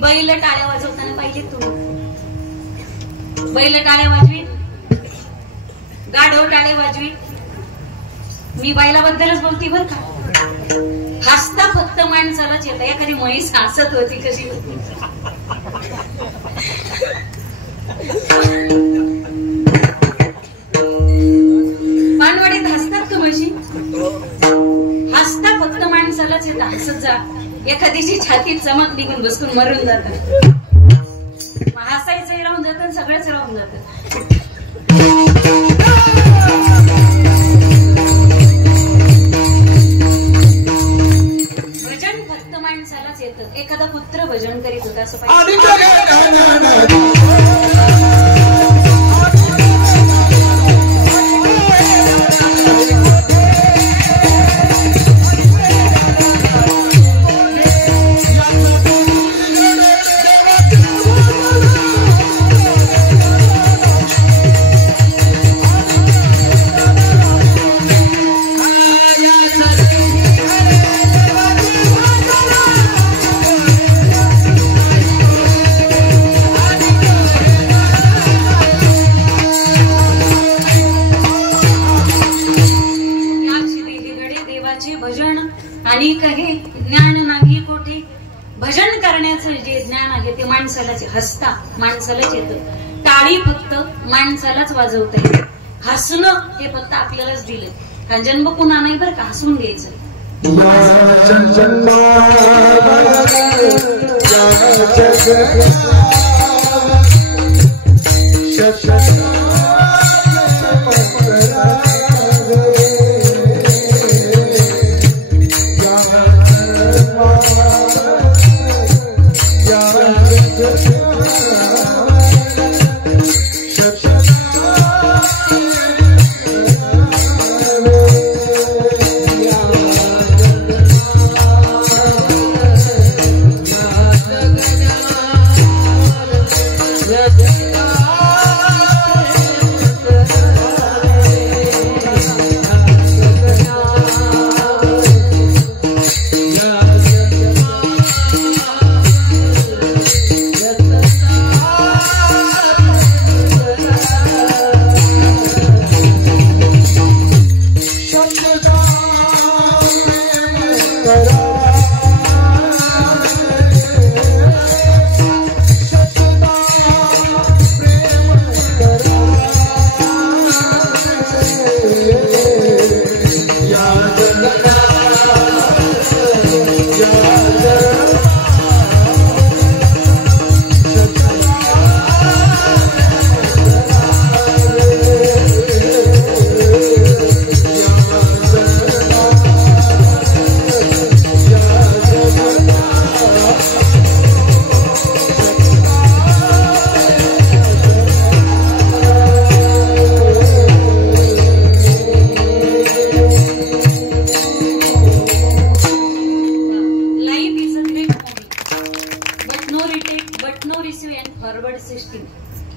बैल टाळ्या वाजवताना पाहिले तुम्ही? बैल टाळ्या वाजवी, गाढव टाळे वाजवी. मी बैलाबद्दलच बोलती बर का. हसता फक्त माणसालाच येतं. एखादी म्हैस हसत होती कशी होती. पानवाडीत हसतात का म्हशी? हसता फक्त एखादीची छातीत चमक निघून बसकून मरून जातात. हसायचंही राहून जातं, सगळंच राहून जातं. भजन फक्त माणसालाच येतं. एखादा पुत्र भजन करीत होता असं पाहिजे. भजन आणि काही ज्ञान नाही कोठे. भजन करण्याचं जे ज्ञान आहे ते माणसालाच हसता माणसालाच येतं. टाळी फक्त माणसालाच वाजवता येते. हसणं हे फक्त आपल्यालाच दिलं. हा जन्म पुन्हा नाही बरं का, हसून घ्यायचं.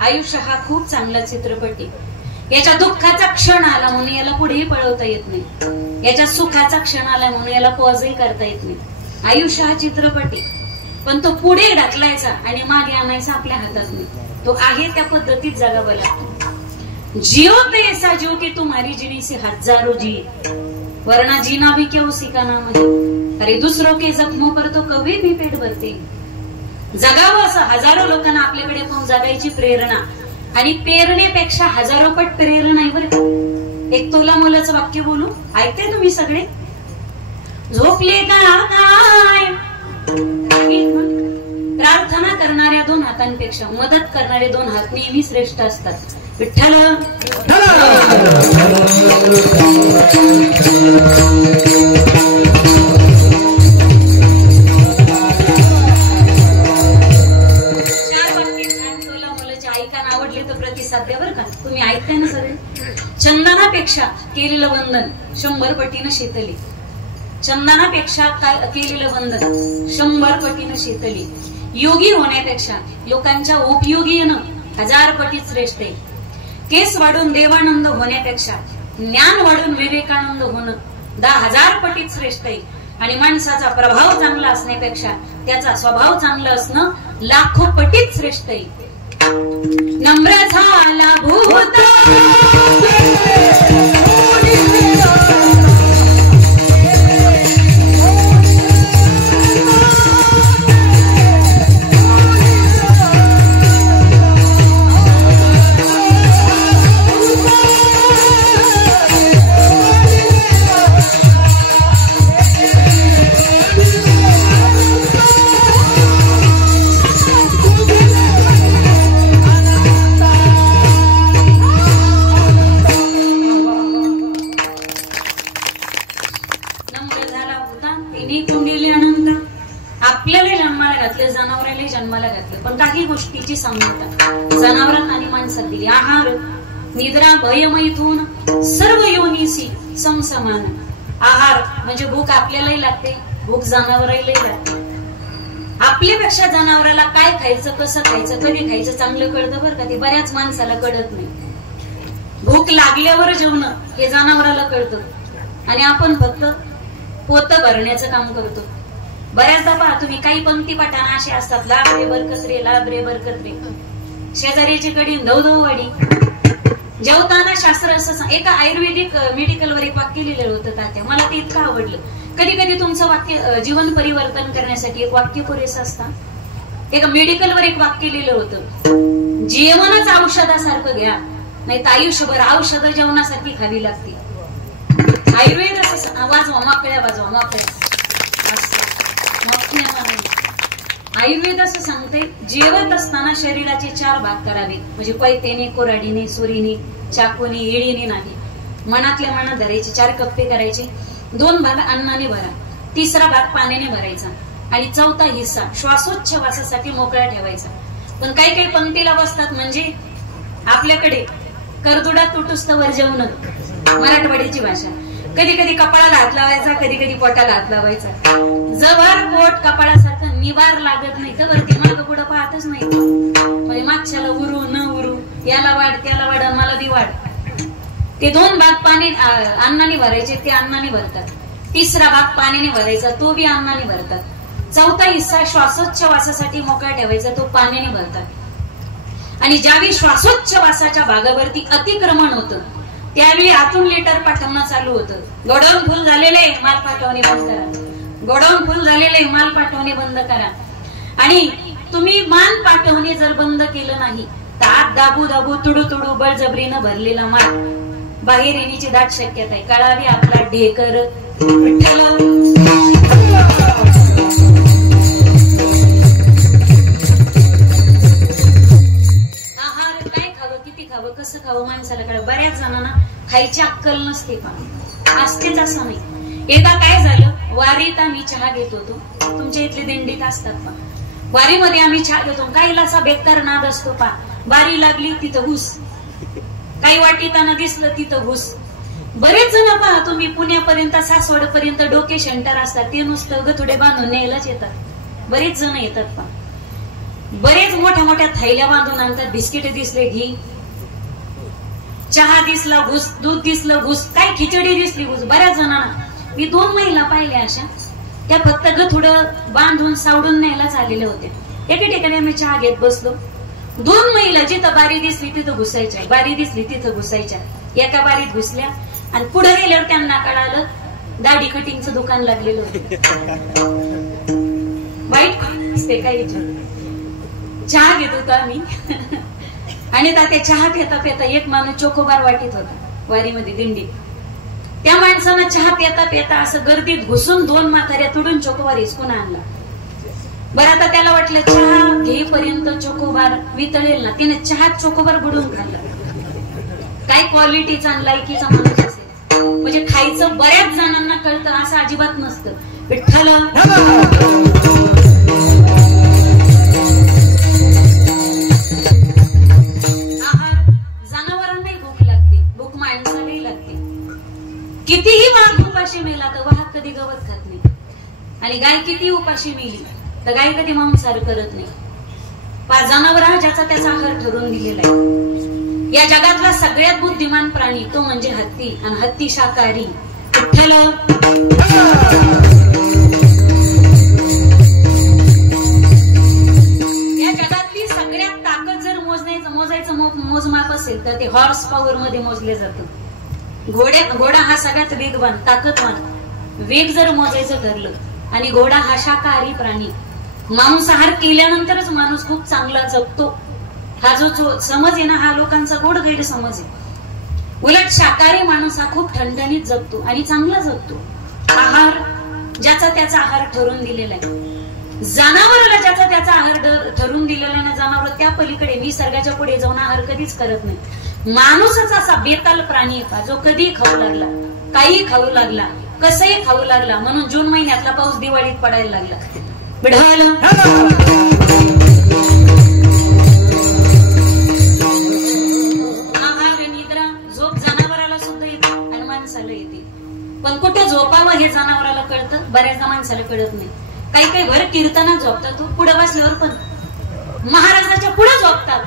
आयुष्य हा खूप चांगला चित्रपट आहे. याच्या दुःखाचा क्षण आला म्हणून याला पुढेही पळवता येत नाही. याच्या सुखाचा क्षण आला म्हणून याला पॉजही करता येत नाही. आयुष्य हा चित्रपट आहे, पण तो पुढे ढकलायचा आणि मागे आणायचा आपल्या हातात नाही. तो आहे त्या पद्धतीत जगावा लागतो. जियो तो ऐसा जियो कि तुम्हारी जीने से हजारों जी, वरना जीना भी क्या उसी का नाम है. अरे दूसरों के जख्मों पर तो कभी भी पेट भरते. जगावं असं हजारो लोकांना आपल्याकडे पाहून जगायची प्रेरणा आणि प्रेरणेपेक्षा हजारो पट प्रेरणा आहे बरं का. एक तोला मुलाचं वाक्य बोलू, ऐकते तुम्ही सगळे. झोपले का काय, प्रार्थना करणाऱ्या दोन हातांपेक्षा मदत करणारे दोन हात नेहमी श्रेष्ठ असतात. विठ्ठल प्रतिसाद द्या बरं का. तुम्ही ऐकताय ना सगळे. चंदनापेक्षा केलेलं वंदन 100 पटीनं शीतली. चंदनापेक्षा केलेलं वंदन 100 पटीनं शीतली. योगी होण्यापेक्षा लोकांच्या उपयोगी येणं 1000 पटीत श्रेष्ठ आहे. केस वाढून देवानंद होण्यापेक्षा ज्ञान वाढून विवेकानंद होणं 10,000 पटीत श्रेष्ठ आहे. आणि माणसाचा प्रभाव चांगला असण्यापेक्षा त्याचा स्वभाव चांगला असणं लाखो पटीत श्रेष्ठ आहे. नम्र झाला भूत जनावराला जन्माला घातलं, पण काही गोष्टीची समानता जनावरात आणि माणसात दिली. आहार निद्रा भयमैथून सर्व योनीसी समसमान. आहार म्हणजे भूक आपल्यालाही लागते, भूक जनावरालाही लागते. आपल्यापेक्षा जनावराला काय खायचं, कसं खायचं, कधी खायचं चांगलं कळतं बरं का. ते बऱ्याच माणसाला कळत नाही. भूक लागल्यावर जेवणं हे जनावराला कळतं आणि आपण फक्त पोत भरण्याचं काम करतो. बऱ्याचदा पहा तुम्ही, काही पंक्ती पठाण असे असतात, लाभ रे बरकत रे, लाभ रे बरकत रे, शेजारीची कडी धवधववाडी. जेवताना शास्त्र असं एका आयुर्वेदिक मेडिकलवर एक वाक्य लिहिलेलं होतं तात्या, मला ते इतकं आवडलं. कधी कधी तुमचं वाक्य जीवन परिवर्तन करण्यासाठी एक वाक्य पुरेसं असतं. एका मेडिकलवर एक वाक्य लिहिलं होतं, जेवणच औषधासारखं घ्या, नाही तर आयुष्यभर औषध जेवणासारखी खावी लागते. आयुर्वेद असं वाजवा माकड्या, वाजवा माकड्या. आयुर्वेद असं सांगते, जेवत असताना शरीराचे 4 भाग करावे, म्हणजे पैतेने, कोराडीने, सुरीने, चाकूने, इळीने नाही. मनातल्या मनात धरायचे, 4 कप्पे करायचे, 2 भाग अन्नाने भरा, 3रा भाग पाण्याने भरायचा आणि 4था हिस्सा श्वासोच्छवासासाठी मोकळा ठेवायचा. पण काही काही पंक्तीला बसतात, म्हणजे आपल्याकडे करदुडा तुटुस्तवर जेवण, मराठवाडीची भाषा. कधी कधी कपाळाला हात लावायचा, कधी कधी पोटाला हात लावायचा. जवळ पोट कपाळासारखं निवार लागत नाही तर वरती मागं पुढं पाहतच नाही. म्हणजे मागच्याला उरू न उरू, याला वाढ त्याला वाढ, मला बी वाढ. ते 2 भाग पाणी अन्नाने भरायचे, ते अन्नाने भरतात. 3रा भाग पाण्याने भरायचा, तो बी अन्नाने भरतात. 4था हिस्सा श्वासोच्छवासासाठी मोकळा ठेवायचा, तो पाण्याने भरतात. आणि ज्यावेळी श्वासोच्छवासाच्या भागावरती अतिक्रमण होतं त्यावेळी आतून लिटर पाठवणं चालू होतं. गोडाऊन फुल झालेले, माल पाठवणे बंद करा. गोडाऊन फुल झालेले, माल पाठवणे बंद करा. आणि तुम्ही माल पाठवणे जर बंद केलं नाही तर आत दाबू दाबू तुडू तुडू बळजबरीनं भरलेला माल बाहेर येण्याची दाट शक्यता आहे. कळावी आपला ढेकर कसं खावं माणसाला कळलं. बऱ्याच जणांना खायची अक्कल नसते, पण असतेच असं नाही. एकदा काय झालं, वारीत आम्ही चहा घेत होतो. तुमच्या इथले दिंडीत असतात पा, वारीमध्ये आम्ही चहा घेतो. काहीला असा बेकार नाद असतो पा, बारी लागली तिथं घुस, काही वाटीताना दिसलं तिथं घुस. बरेच जण पहा तुम्ही, पुण्यापर्यंत सासवड पर्यंत डोके सेंटर असतात, ते नुसतं गथुडे बांधून न्यायलाच येतात. बरेच जण येतात पा, बरेच मोठ्या मोठ्या थैल्या बांधून आणतात. बिस्किट दिसले घी, चहा दिसला घुस, दूध दिसलं घुस, काय खिचडी दिसली घुस. बऱ्याच जणांना मी 2 महिला पाहिल्या अशा, त्या फक्त थोडं बांधून सावडून न्यायला चाललेल्या होत्या. एके ठिकाणी आम्ही चहा घेत बसलो. 2 महिला जिथं बारी दिसली तिथं घुसायच्या, बारी दिसली तिथं घुसायच्या. एका बारीत घुसल्या आणि पुढे गेल्यावर त्यांना कळालं दाढी कटिंगचं दुकान लागलेलं होतं. वाईट असते काही. चहा घेत होतो आम्ही आणि त्या चहा पिता पिता एक माणूस चोकोबार वाटीत होता वारीमध्ये दिंडीत. त्या माणसानं चहा पिता पिता असं गर्दीत घुसून 2 म्हाताऱ्या तुडून चोकोबार हिसकून आणला. बरं आता त्याला वाटलं चहा घेईपर्यंत चोकोबार वितळेल ना, तिने चहात चोकोबार बुडून खाल्ला. काय क्वालिटीचा आणि लायकीचा माणूस असेल. म्हणजे खायचं बऱ्याच जणांना कळतं असं अजिबात नसतं. विठ्ठल कितीही वाघ उपाशी मेला तर वाघ कधी गवत खात नाही, आणि गाय किती उपाशी मेली तर गाय कधी मांसाहार करत नाही. 5 जनावर हा ज्याचा त्याचा आहार ठरवून दिलेला आहे. या जगातला सगळ्यात बुद्धिमान प्राणी तो म्हणजे हत्ती, आणि हत्ती शाकाहारी. विठ्ठल या जगातली सगळ्यात ताकद जर मोजायचं मोजमाप असेल तर ते हॉर्स पॉवर मध्ये मोजले जातं. घोडा हा सगळ्यात वेगवान ताकदवान. वेग जर मोजायचं ठरलं, आणि घोडा हा शाकाहारी प्राणी, मांसाहार केल्यानंतरच माणूस खूप चांगला जगतो. हा जो समज आहे ना, हा लोकांचा गोड गैरसमज आहे. उलट शाकाहारी माणूस हा खूप ठणठणीत जगतो आणि चांगला जगतो. आहार ज्याचा त्याचा आहार ठरवून दिलेला आहे. जनावराला ज्याचा त्याचा आहार ठरवून दिलेला आहे ना, जनावर त्या पलीकडे निसर्गाच्या पुढे जाऊन आहार कधीच करत नाही. माणूसच असा बेताल प्राणी आहे जो कधी खाऊ लागला, काही खाऊ लागला, कसंही खाऊ लागला. म्हणून जून महिन्यातला पाऊस दिवाळीत पडायला लागला. कळत नाही. काही काही भर कीर्तनात झोपतात, पुढे बसल्यावर पण महाराजाच्या पुढे झोपतात.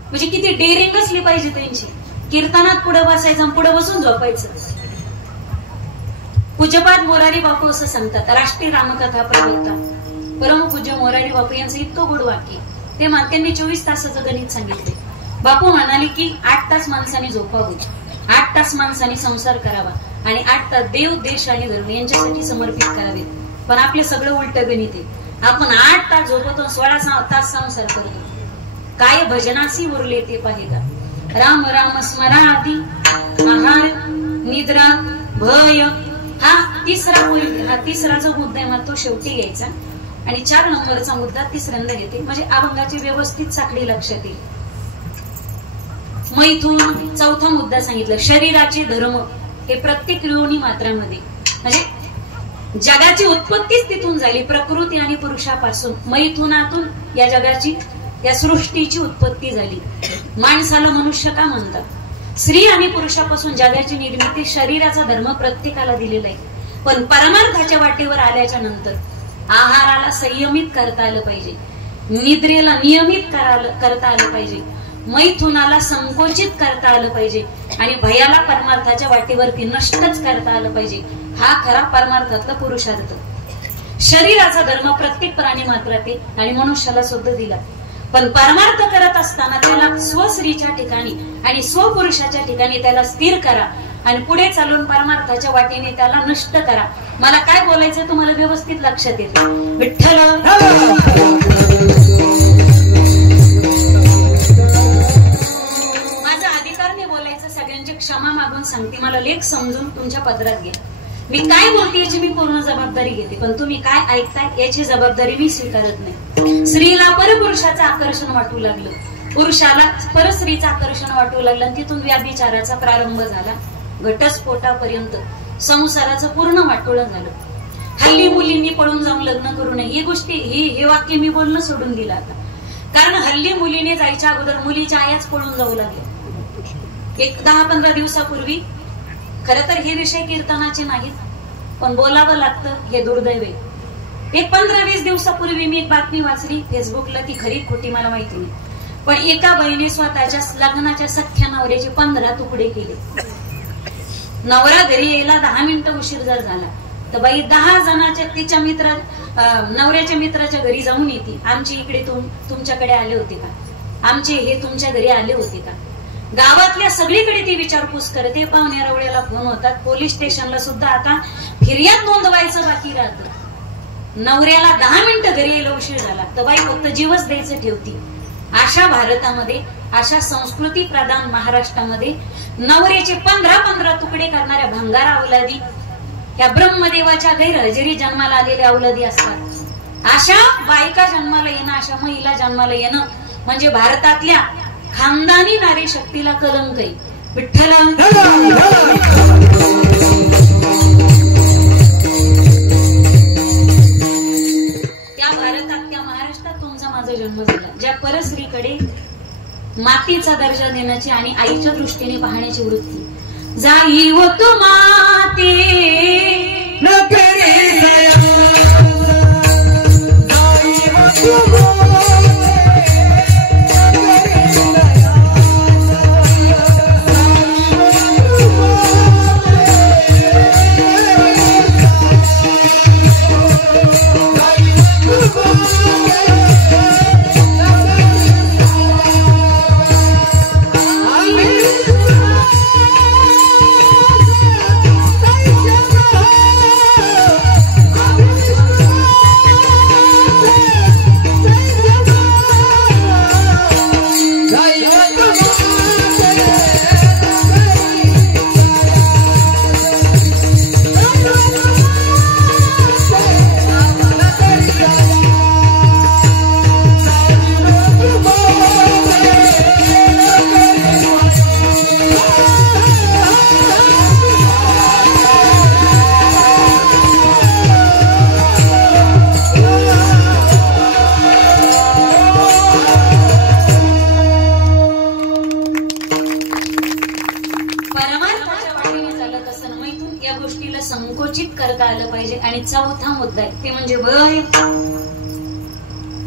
म्हणजे किती डेअरिंग असली पाहिजे त्यांची. कीर्तनात पुढे बसायचं, पुढे बसून झोपायचं. पूज्यपाद मोरारी बापू असं सांगतात, राष्ट्रीय रामकथा प्रवक्ता परमपूज्य मोरारी बापू यांचं इतकं गोड वाक्य. ते त्यांनी 24 तासाचं गणित सांगितले. बापू म्हणाले की 8 तास माणसाने झोपावं, 8 तास माणसाने संसार करावा आणि 8 तास देव, देश आणि धर्म यांच्यासाठी समर्पित करावे. पण आपले सगळं उलट गणित आहे. आपण 8 तास झोपतो, 16 तास संसार करतो. काय भजनासी उरले ते पाहे का. राम राम स्मरादी, आहार, निद्रा, भय, हा तिसरा जो मुद्दा आहे मला तो शेवटी घ्यायचा आणि 4 नंबरचा मुद्दा तिसऱ्यांदा घेते. म्हणजे अभंगाची व्यवस्थित साखळी लक्षात येईल. मैथून चौथा मुद्दा सांगितलं, शरीराचे धर्म हे प्रत्येक योनी मात्रांमध्ये. म्हणजे जगाची उत्पत्तीच तिथून झाली, प्रकृती आणि पुरुषापासून. मैथुनातून या जगाची, या सृष्टीची उत्पत्ती झाली. माणसाला मनुष्य का म्हणतात. स्त्री आणि पुरुषापासून जगाची निर्मिती, शरीराचा धर्म प्रत्येकाला दिलेला आहे. पण परमार्थाच्या वाटेवर आल्याच्या नंतर आहाराला संयमित करता आलं पाहिजे, निद्रेला नियमित करता आलं पाहिजे, मैथुनाला संकोचित करता आलं पाहिजे आणि भयाला परमार्थाच्या वाटेवरती नष्टच करता आलं पाहिजे. हा खरा परमार्थातला पुरुषार्थ. शरीराचा धर्म प्रत्येक प्राणी मात्रात आहे आणि मनुष्याला सुद्धा दिला. पण परमार्थ करत असताना त्याला स्वस्त्रीच्या ठिकाणी आणि स्वपुरुषाच्या ठिकाणी त्याला स्थिर करा आणि पुढे चालून परमार्थाच्या वाटेने त्याला नष्ट करा. मला काय बोलायचं तुम्हाला व्यवस्थित लक्षात येते. विठ्ठल माझा अधिकार नाही बोलायचं, सगळ्यांची क्षमा मागून सांगते. मला लेख समजून तुमच्या पदरात घ्या. मी काय बोलते याची मी पूर्ण जबाबदारी घेते, पण तुम्ही काय ऐकताय याची जबाबदारी मी स्वीकारत नाही. स्त्रीला परपुरुषाचं आकर्षण वाटू लागलं, पुरुषाला परस्त्रीचं आकर्षण वाटू लागलं आणि तिथून व्याभिचाराचा प्रारंभ झाला. घटस्फोटापर्यंत संसाराचं पूर्ण वाटोळं झालं. हल्ली मुलींनी पळून जाऊन लग्न करू नये ही गोष्टी, हे वाक्य मी बोलणं सोडून दिलं आता. कारण हल्ली मुलीने जायच्या अगोदर मुलीच्या आयाच पळून जाऊ लागल्या. एक 10-15 दिवसापूर्वी, खरं तर हे विषय कीर्तनाचे नाहीत पण बोलावं लागतं, हे दुर्दैव आहे. एक 15-20 दिवसापूर्वी मी एक बातमी वाचली फेसबुकला, ती खरी खोटी मला माहिती नाही, पण एका बाईने स्वतःच्या लग्नाच्या सख्ख्या नवऱ्याचे 15 तुकडे केले. नवरा घरी यायला 10 मिनिटं उशीर जर झाला तर बाई 10 जणांच्या तिच्या नवऱ्याच्या मित्राच्या घरी जाऊन येते. आमची इकडे तुमच्याकडे आले होते का, आमचे हे तुमच्या घरी आले होते का. गावातल्या सगळीकडे ती विचारपूस करते. पाहुण्या रवळ्याला फोन होतात. पोलीस स्टेशनला सुद्धा आता फिर्याद नोंदवायचं बाकी राहतं. नवऱ्याला 10 मिनिटं घरी यायला उशीर झाला तर बाई फक्त जीवच द्यायचं ठेवती. अशा भारतामध्ये, अशा संस्कृती प्रधान महाराष्ट्रामध्ये नवऱ्याचे 15 तुकडे करणाऱ्या भंगार अवलादी या ब्रह्मदेवाच्या गैरहजेरी जन्माला आलेल्या अवलादी असतात. अशा बायका जन्माला येणं, अशा महिला जन्माला येणं म्हणजे भारतातल्या खानदानी नारी शक्तीला कलंक आहे. विठ्ठला त्या भारतात, त्या महाराष्ट्रात तुमचा माझा जन्म झाला, ज्या परस्त्रीकडे मातीचा दर्जा देण्याची आणि आईच्या दृष्टीने पाहण्याची वृत्ती. जाई हो तू माते न करे आणि चौथा मुद्दा आहे ते म्हणजे भय.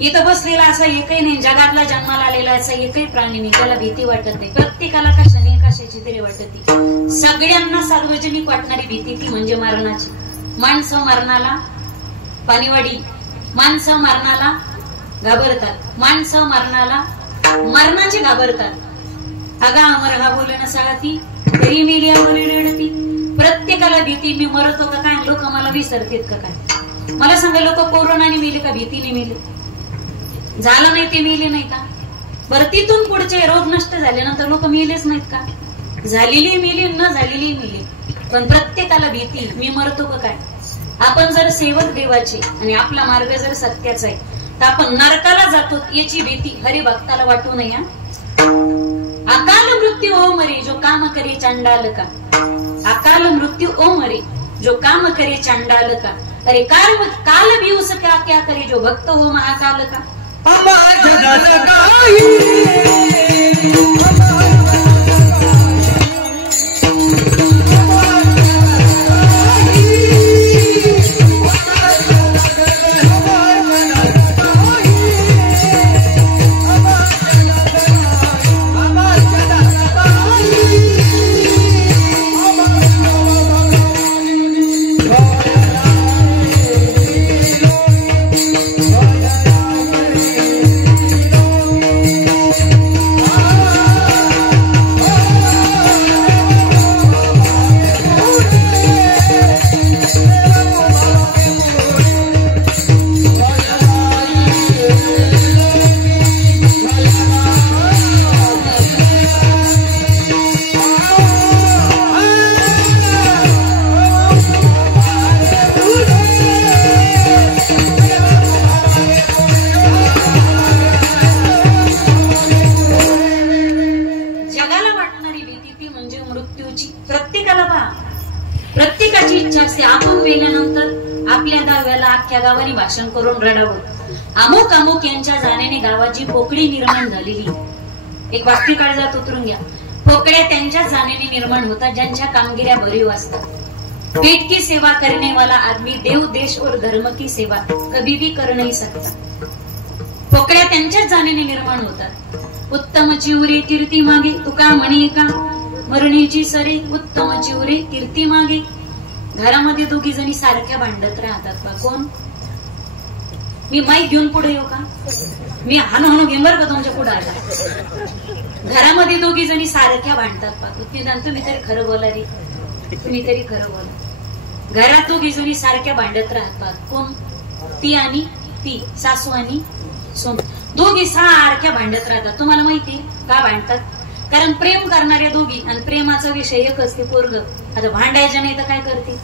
इथं बसलेला असा एकही नाही, जगातला जन्माला आलेला असा एकही प्राणी नाही त्याला भीती वाटत नाही. प्रत्येकाला कशाने कशाची तरी वाटते. सगळ्यांना सार्वजनिक वाटणारी भीती ती म्हणजे मरणाची. माणसं मरणाला पाणीवाडी, माणसं मरणाला घाबरतात, माणसं मरणाची घाबरतात. अगा अमर हा बोलणं साळती तरी मेली अमरी रडती. प्रत्येकाला भीती, मी मरतो का काय, लोक मला विसरतेत का काय. मला सांगा, लोक कोरोनाने मेले का भीतीने मेले? झालं नाही ते मेले नाही का? बरं तिथून पुढचे रोग नष्ट झाल्यानंतर लोक मेलेच नाहीत का? झालेली मेली, न झालेली मेली. पण प्रत्येकाला भीती, मी मरतो का काय. आपण जर सेवक देवाचे आणि आपला मार्ग जर सत्याचा आहे तर आपण नरकाला जातो याची भीती हरिभक्ताला वाटू नये. अकाल मृत्यू ओ मरे जो काम करे चांडाल का. अकाल मृत्यू ओ मरे जो काम करे चांडाल का. अरे काल भी उसका क्या करे जो भक्त हो महाकाल का. प्रत्येकाची इच्छा असते आपण वेल्यानंतर आपल्या दहाव्याला अख्ख्या गावाने भाषण करून रडावं. अमुक अमुक यांच्या जाण्याने गावाची पोकळी निर्माण झालेली. एक वाक्य काळजात उतरून घ्या. पोकळ्या त्यांच्या जाण्याने निर्माण होतात ज्यांच्या कामगिऱ्या भरीव असतात. पेट की सेवा करने वाला आदमी देव देश और धर्म की सेवा कभी भी कर नहीं सकता. पोकळ्या त्यांच्याच जाण्याने निर्माण होतात. उत्तम चिवरे कीर्ती मागे तुका म्हणे का मरणीची सरे. उत्तम चिवरे कीर्ती मागे. घरामध्ये दोघी जणी सारख्या भांडत राहतात का कोण. मी माईक घेऊन पुढे येऊ का. मी हाणू घेऊन बरं का तुमच्या पुढे आला. घरामध्ये दोघी जणी सारख्या भांडतात पा. तुम्ही तरी खरं बोला रे. तुम्ही तरी खरं बोला. घरात दोघी जणी सारख्या भांडत राहतात कोण. ती आणि ती, सासू आणि सोन. दोघी सारख्या भांडत राहतात. तुम्हाला माहिती का भांडतात. कारण प्रेम करणाऱ्या दोघी आणि प्रेमाचा विषय एकच ते पोरग. आता भांडायच्या नाही तर काय करते.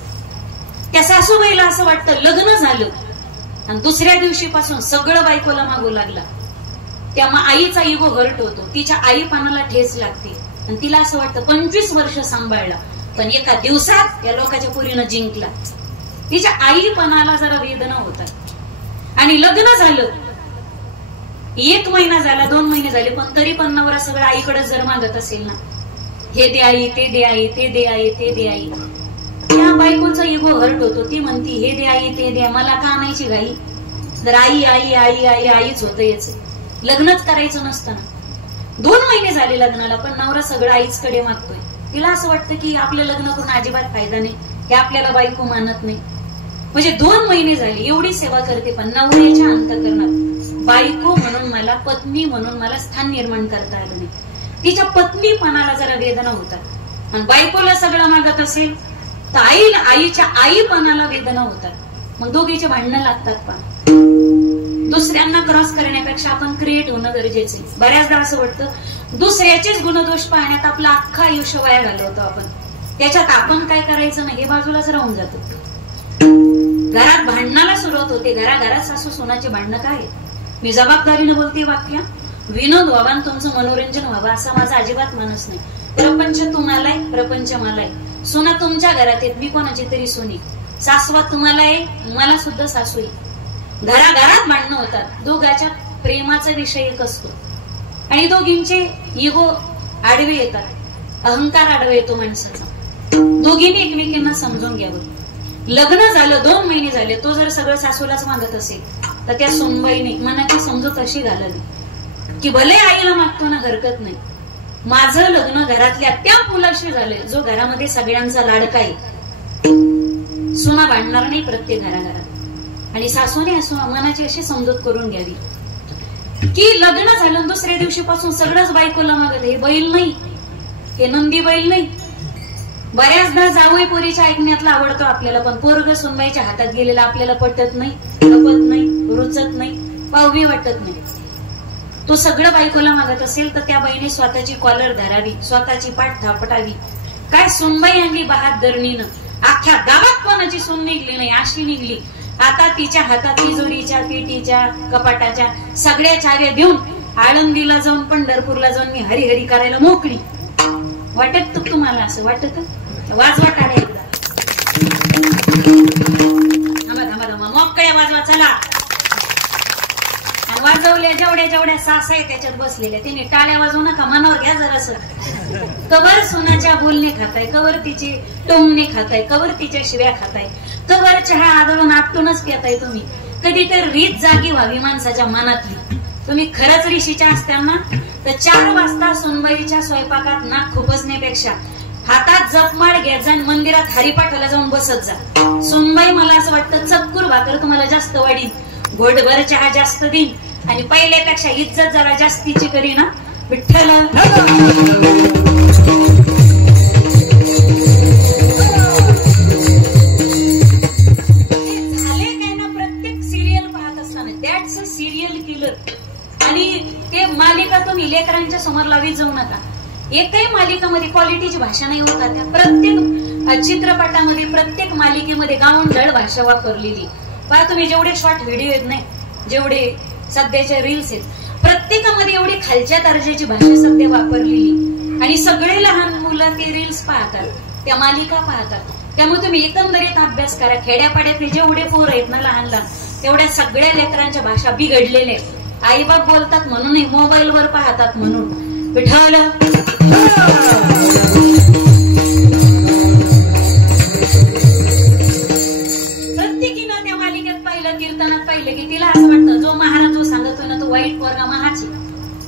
त्या सासूबाईला असं वाटतं लग्न झालं आणि दुसऱ्या दिवशीपासून सगळं बायकोला मागू लागला. त्या आईचा इगो हर्ट होतो. तिच्या आईपणाला ठेच लागते आणि तिला असं वाटतं 25 वर्ष सांभाळला पण एका दिवसात या लोकांच्या पोरीनं जिंकला. तिच्या आईपणाला जरा वेदना होतात. आणि लग्न झालं 1 महिना झाला 2 महिने झाले पण तरी पण नवरा सगळं आईकडे जर मागत असेल ना, हे दे आई, ते दे आई, ते दे आई, ते दे आई. त्या बायकोचा इगो हर्ट होतो. ती म्हणती हे दे आई, ते दे. मला का आणायची घाई. जर आई आई आई आई आईच होतं याच. लग्नच करायचं नसतं ना. 2 महिने झाले लग्नाला पण नवरा सगळं आईच कडे मागतोय. तिला असं वाटतं की आपलं लग्न करून अजिबात फायदा नाही, हे आपल्याला बायको मानत नाही. म्हणजे 2 महिने झाले एवढी सेवा करते पण नवऱ्याच्या अंतःकरणात बायको म्हणून मला, पत्नी म्हणून मला स्थान निर्माण करता आलं नाही. तिच्या पत्नीपणाला जरा वेदना होतात. आणि बायकोला सगळं मागत असेल तर आईच्या आईपणाला वेदना होतात. मग दोघीचे भांडणं लागतात. पण दुसऱ्यांना क्रॉस करण्यापेक्षा आपण क्रिएट होणं गरजेचं आहे. बऱ्याचदा असं वाटतं दुसऱ्याचेच गुणदोष पाहण्यात आपलं अख्खं आयुष्य वाया घालवतो आपण. त्याच्यात आपण काय करायचं नाही हे बाजूलाच राहून जातो. घरात भांडणाला सुरुवात होते. घराघरात सासू सोनाचे भांडणं काय. मी जबाबदारीने बोलते वाक्य. विनोद व्हावा आणि तुमचं मनोरंजन व्हावं असा माझा अजिबात मानस नाही. प्रपंच तुम्हाला आहे, प्रपंच मला आहे. सोना तुमच्या घरात आहेत, मी कोणाची तरी सोनी. सासवा तुम्हाला आहे, मला सुद्धा सासू आहे. घराघरात भांडणं होतात. दोघांच्या प्रेमाचा विषय एक असतो आणि दोघींचे इगो आडवे येतात. अहंकार आडवे येतो माणसाचा. दोघींनी एकमेकांना समजून घ्यावं. लग्न झालं 2 महिने झाले, तो जर सगळं सासूलाच मागत असेल तर त्या सुनबाईने मनाची समजूत अशी घालली की भले आईला मागतो ना, हरकत नाही, माझं लग्न घरातल्या त्या मुलाशी झालंय जो घरामध्ये सगळ्यांचा लाडका आहे. सुना भांडणार नाही प्रत्येक घराघरात. आणि सासूने मनाची अशी समजूत करून घ्यावी की लग्न झालं दुसऱ्या दिवशीपासून सगळंच बायकोला मागत. हे बैल नाही, हे नंदी बैल नाही. बऱ्याचदा जावई पोरीच्या ऐकण्यातला आवडतो आपल्याला, पण पोरग सुनबाईच्या हातात गेलेला आपल्याला पटत नाही, खपत नाही, रुचत नाही, पाववी वाटत नाही. तो सगळं बायकोला मागत असेल तर त्या बाईने स्वतःची कॉलर धरावी, स्वतःची पाठ थापटावी. काय सुनबाई आणली बहादरणीनं, अख्ख्या गावात कोणाची सून निघली नाही अशी निघली. आता तिच्या हातात तिजोरीच्या, पेटीच्या, कपाटाच्या सगळ्या चाव्या देऊन आळंदीला जाऊन, पंढरपूरला जाऊन मी हरिहरी करायला मोकळी. वाटत तुम्हाला असं वाटत? वाजवा टाळ्या एकदा, मोकळ्या वाजवा चला. वाजवल्या जेवढ्या जेवढ्या सास आहे त्याच्यात बसलेल्या, तिने टाळ्या वाजवू नका, मनावर घ्या जरासं. कवर सुनाच्या बोलणे खाताय, कवर तिचे टोमणे खाताय, कवर तिच्या शिव्या खाताय, कवर चहा आदळून आपटूनच पिताय तुम्ही. कधी तर रीत जागी व्हावी माणसाच्या मनातली. तुम्ही खरंच ऋषीच्या असताना तर 4 वाजता सुनबाईच्या स्वयंपाकात नाक खुपसण्यापेक्षा हातात जपमाळ घ्या, जाऊन मंदिरात हरिपाठाला जाऊन बसत जा. सुनबाई मला असं वाटतं चक्कूर भाकर तुम्हाला जास्त वाढीन, घोटभर चहा जास्त देईन आणि पहिल्यापेक्षा इज्जत जरा जास्तीची करी ना. विठ्ठल झाले काय ना, प्रत्येक सिरियल पाहत असताना दॅट्स अ सिरियल किलर. आणि ते मालिका तुम्ही लेकरांच्या समोर लावीत जाऊ नका. एकही मालिकामध्ये क्वालिटीची भाषा नाही होता. त्या प्रत्येक चित्रपटामध्ये, प्रत्येक मालिकेमध्ये गावंढळ भाषा वापरलेली. पहा तुम्ही जेवढे शॉर्ट व्हिडिओ आहेत नाही, जेवढे सध्याचे रील्स आहेत, प्रत्येकामध्ये एवढी खालच्या दर्जाची भाषा सध्या वापरलेली. आणि सगळे लहान मुलं ते रील्स पाहतात, त्या मालिका पाहतात. त्यामुळे तुम्ही एकंदरीत अभ्यास करा. खेड्यापाड्यातले जेवढे पोर आहेत ना लहान लहान, तेवढ्या सगळ्या लेकरांच्या भाषा बिघडलेल्या आहेत. आईबाप बोलतात म्हणून नाही, मोबाईलवर पाहतात म्हणून. विठ्ठल प्रत्येकीनं त्या मालिकेत पाहिलं, कीर्तनात पाहिलं की तिला असं वाटतं जो महाराज जो सांगतोय ना तो वाईट पोरगा महाची.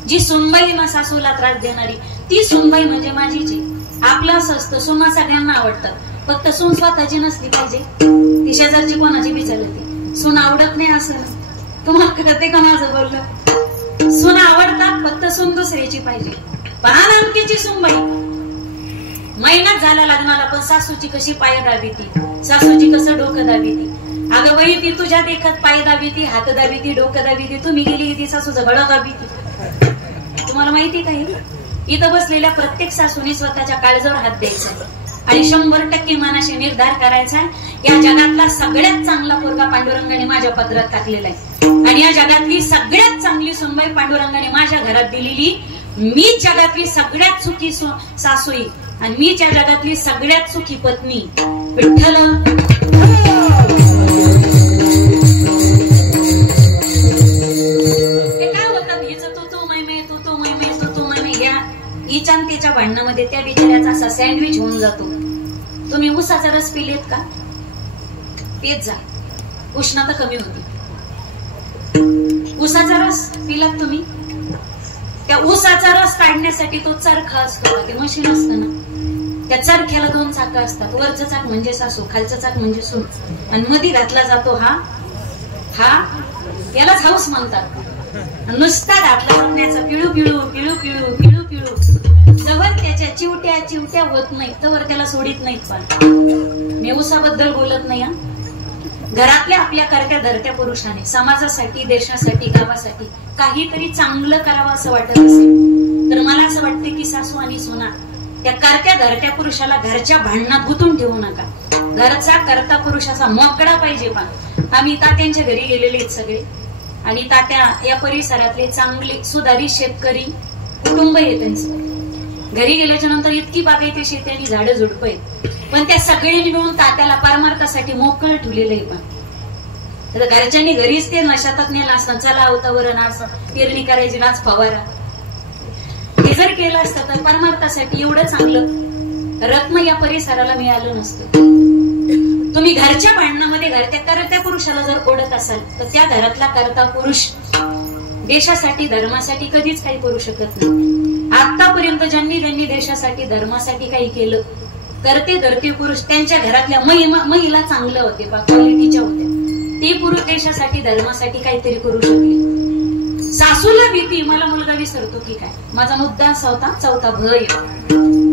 जी सुनबाई ना सासूला त्रास देणारी ती सुनबाई म्हणजे माझीची. आपलं असं असतं, सुना सगळ्यांना आवडतात, फक्त सून स्वतःची नसली पाहिजे, ती शेजारची कोणाची बी चालते. सून आवडत नाही असं तुम्हाला कळते का माझं बोललं? सून आवडतात, फक्त सून दुसऱ्याची पाहिजे. पहा नामकीची सुनबाई महिनाच झाला लग्नाला, पण सासूची कशी पाय दाबी ती, सासूची कसं डोकं दाबी ती. अगं बाई ती तुझ्या देखत पाय दाबी ती, हात दाबी ती, डोकं दाबी ती. तुम्ही गेली ती सासूचं गळ दाबी ती. तुम्हाला माहिती काही? इथं बसलेल्या प्रत्येक सासूने स्वतःच्या काळजावर हात द्यायचा आणि 100% मनाशी निर्धार करायचा, या जगातला सगळ्यात चांगला पोरगा पांडुरंगाने माझ्या पदरात टाकलेला आहे. आणि या जगातली सगळ्यात चांगली सुनबाई पांडुरंगाने माझ्या घरात दिलेली. मी जगातली सगळ्यात सुखी सासूई आणि मी त्या जगातली सगळ्यात सुखी पत्नी. विठ्ठल ते काय होतात, हिचं तू मैमे, तू मैमे, तू मैमे, या हिच्या भांडणामध्ये त्या बिचाऱ्याचा असा सँडविच होऊन जातो. तुम्ही ऊसाचा रस पिलेत का? पेत जा, उष्णता कमी होती. ऊसाचा रस पिलात तुम्ही? त्या ऊसाचा रस काढण्यासाठी तो चरखा असतो, ते मशीन असतं ना, त्या चरख्याला 2 चाकं असतात. वरचं चाक म्हणजे सासू, खालचं चाक म्हणजे सून, आणि मध्ये घातला जातो हा यालाच हाऊस म्हणतात. नुसता घातला जाण्याचा पिळू पिळू पिळू पिळू पिळू पिळू जवळ त्याच्या चिवट्या होत नाहीत तवर त्याला सोडित नाहीत. पण मी ऊसाबद्दल बोलत नाही. घरातल्या आपल्या करत्या धरत्या पुरुषाने समाजासाठी, देशासाठी, गावासाठी काहीतरी चांगलं करावं असं वाटत असेल तर मला असं वाटतं की सासू आणि सुना त्या करत्या धरत्या पुरुषाला घरच्या भांडणात गुंतून ठेवू नका. घरचा करता पुरुष असा मोकळा पाहिजे. पण आम्ही तात्यांच्या घरी गेलेले आहेत सगळे, आणि तात्या या परिसरातले चांगले सुधारित शेतकरी कुटुंब आहे त्यांचं. घरी गेल्याच्या नंतर इतकी बागायती शेती आणि झाडं झुडप आहेत, पण त्या सगळ्यांनी मिळून तात्याला परमार्थासाठी मोकळं ठेवलेलं आहे. पण घरच्यांनी घरीच ते नशातात नेला असतं, चला अवतावर नाच पेरणी करायची, नाच फवारा, हे जर केलं असतं तर परमार्थासाठी एवढं चांगलं रत्न या परिसराला मिळालं नसतं. तुम्ही घरच्या भांडणामध्ये घरच्या करत्या पुरुषाला जर ओढत असाल तर त्या घरातला करता पुरुष देशासाठी धर्मासाठी कधीच काही करू शकत नाही. आतापर्यंत ज्यांनी देशासाठी धर्मासाठी काही केलं करते पुरुष त्यांच्या घरातल्या महिला चांगल्या होते बा, क्वालिटीच्या होत्या. ते पुरुष देशासाठी धर्मासाठी काहीतरी करू शकले. सासूला भीती मला मुलगा विसरतो की काय, माझा मुद्दा असा होता चौथा भय.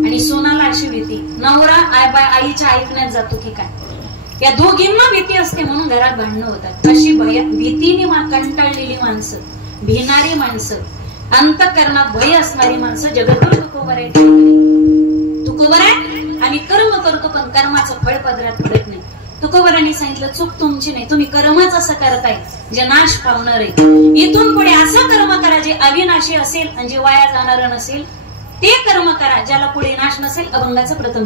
आणि सोनाला अशी भीती नवरा आईच्या ऐकण्यात जातो की काय. या दोघींना भीती असते म्हणून घरात भांडणं होतात. अशी भीतीने कंटाळलेली माणसं, भिणारी माणसं, अंतःकरणात भय असणारी माणसं जगतभर तुकोबर आहे. तुकोबर आहे आणि कर्म करतो पण कर्माचं फळ पदरात पडत नाही. तुकोबरांनी सांगितलं चूक तुमची नाही, तुम्ही कर्मच असं करताय जे नाश पावणार आहे. इथून पुढे असं कर्म करा जे अविनाशी असेल आणि जे वाया जाणार नसेल. ते कर्म करा ज्याला पुढे नाश नसेल. अभंगाचं प्रथम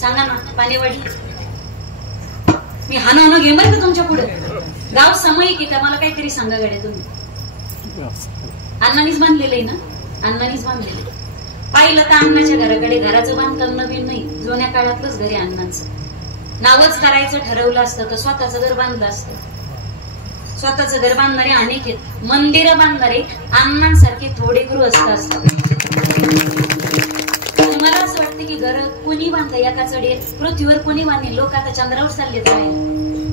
सांगा ना. पाणीवाडी मी हाना घेणार का तुमच्या पुढे. गाव सामायिक आहे का मला काहीतरी सांगा गाड्या तुम्ही. अण्णानीच बांधलेलं आहे ना, अण्णानीच बांधलेलं. पाहिलं तर अण्णाच्या घराकडे घराचं बांधकाम नवीन नाही, जुन्या काळातलंच घर आहे अण्णांचं. नावच करायचं ठरवलं असतं तर स्वतःचं घर बांधलं असतं. स्वतःचं घर बांधणारे अनेक आहेत, मंदिर बांधणारे अण्णांसारखे थोडे गृहस्थ असतात. मला असं वाटतं की घर कोणी बांधतं एका चढे पृथ्वीवर कोणी बांधले. लोक आता चंद्रावर चालले राहायला,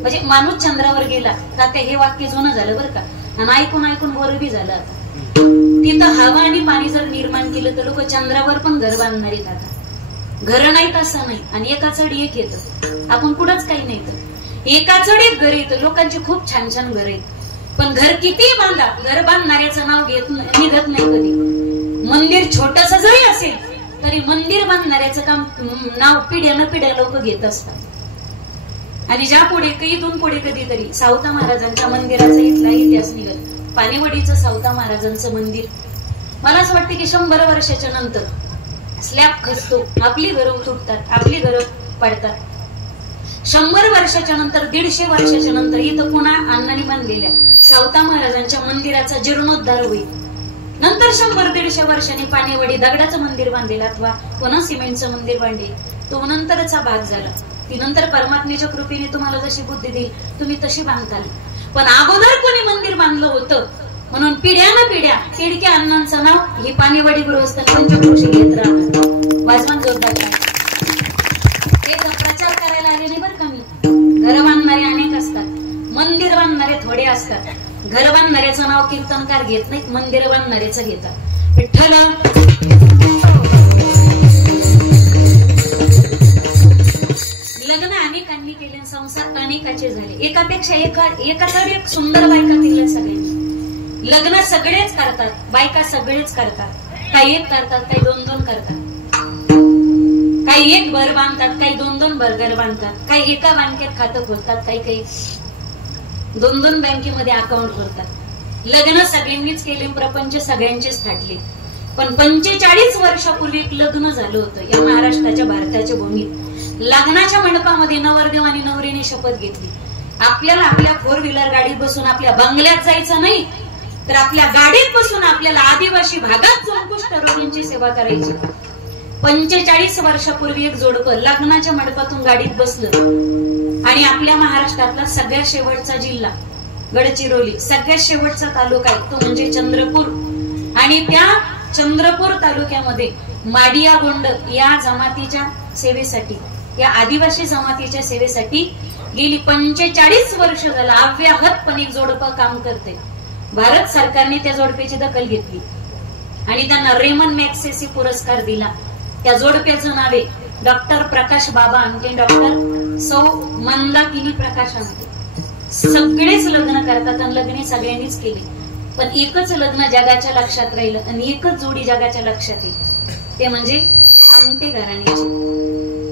म्हणजे माणूस चंद्रावर गेला तर हे वाक्य जुनं झालं बरं का, आणि ऐकून ऐकून वर बी झालं. आता तिथं हवा आणि पाणी जर निर्माण केलं तर लोक चंद्रावर पण घर बांधणार आहेत. आता घर नाहीत असं नाही, आणि एका चढ एक येतं, आपण कुठंच काही नाही तर एका चढ एक घर येतं. लोकांची खूप छान छान घर आहेत, पण घर किती बांधा, घर बांधणाऱ्याचं नाव निघत नाही कधी. मंदिर छोटस जरी असेल तरी मंदिर बांधणाऱ्याचं काम नाव पिढ्यानं पिढ्या लोक घेत असतात. आणि ज्या पुढे इथून पुढे कधीतरी सावता महाराजांच्या मंदिराचा इथला इतिहास निघत. पाणीवडीचं सावता महाराजांचं मंदिर, मला असं वाटतं की 100 वर्षाच्या नंतर स्लॅब खचतो, आपली घरं तुटतात, आपली घरं पडतात. 100 वर्षाच्या नंतर 150 वर्षाच्या नंतर इथं पुन्हा अण्णांनी बांधलेल्या सावता महाराजांच्या मंदिराचा जीर्णोद्धार होईल. नंतर 100-150 वर्षांनी पाणीवडी दगडाचं मंदिर बांधेल अथवा पुन्हा सिमेंटचं मंदिर बांधेल. तो नंतरचा भाग झाला. ती नंतर परमात्मेच्या कृपेने तुम्हाला जशी बुद्धी देईल तुम्ही तशी बांधताल. पण अगोदर कोणी मंदिर बांधलं होतं म्हणून पिढ्यानं पिढ्या केडक्या अण्णांचं नाव ही पाणीवडी गृहस्थ पंचक्रोशी घेत राहतात. वाजवान जोरदार. ते प्रचार करायला आले नाही बरं का मी. घर बांधणारे अनेक असतात, मंदिर बांधणारे थोडे असतात. घर बांधणाऱ्याचं नाव कीर्तनकार घेत नाहीत, मंदिर बांधणाऱ्याचं घेतात. विठ्ठल लग्न अनेकांनी केले, संसार अनेकाचे झाले. एकापेक्षा एकाकडे एक सुंदर बायका केल्या सगळ्यांनी. लग्न सगळेच करतात, बायका सगळेच करतात. काही एक करतात, काही 2-2 करतात. काही एक घर बांधतात, काही 2-2 घर बांधतात. काही एका बँकेत खातं खोलतात, काही 2-2 बँकेमध्ये अकाउंट करतात. लग्न सगळ्यांनीच केले, प्रपंच सगळ्यांचेच थाटले. पण 45 वर्षापूर्वी एक लग्न झालं होतं या महाराष्ट्राच्या भारताच्या भूमीत. लग्नाच्या मंडपामध्ये नवरदेव आणि नवरीने शपथ घेतली, आपल्याला आपल्या 4 व्हीलर गाडीत बसून आपल्या बंगल्यात जायचं नाही, तर आपल्या गाडीत बसून आपल्याला आदिवासी भागात जाऊन कुष्ठरोगींची सेवा करायची. 45 वर्षापूर्वी एक जोडपं लग्नाच्या मंडपातून गाडीत बसलं आणि आपल्या महाराष्ट्रातला सगळ्यात शेवटचा जिल्हा गडचिरोली, सगळ्यात शेवटचा तालुका आहे तो म्हणजे चंद्रपूर. आणि त्या चंद्रपूर तालुक्यामध्ये माडिया गोंड या जमातीच्या सेवेसाठी, या आदिवासी जमातीच्या सेवेसाठी गेली 45 वर्ष झालं अव्याहतपणे एक जोडपं काम करते. भारत सरकारने त्या जोडप्याची दखल घेतली आणि त्यांना रेमन मॅग्सेसे पुरस्कार दिला. त्या जोडप्याचं नाव आहे डॉक्टर प्रकाश बाबा आमटे, डॉक्टर सौ मंदाकिनी प्रकाश आमटे. सगळेच लग्न करतात आणि लग्न सगळ्यांनीच केले, पण एकच लग्न जगाच्या लक्षात राहिलं आणि एकच जोडी जगाच्या लक्षात येईल, ते म्हणजे आमटे घराण्याची.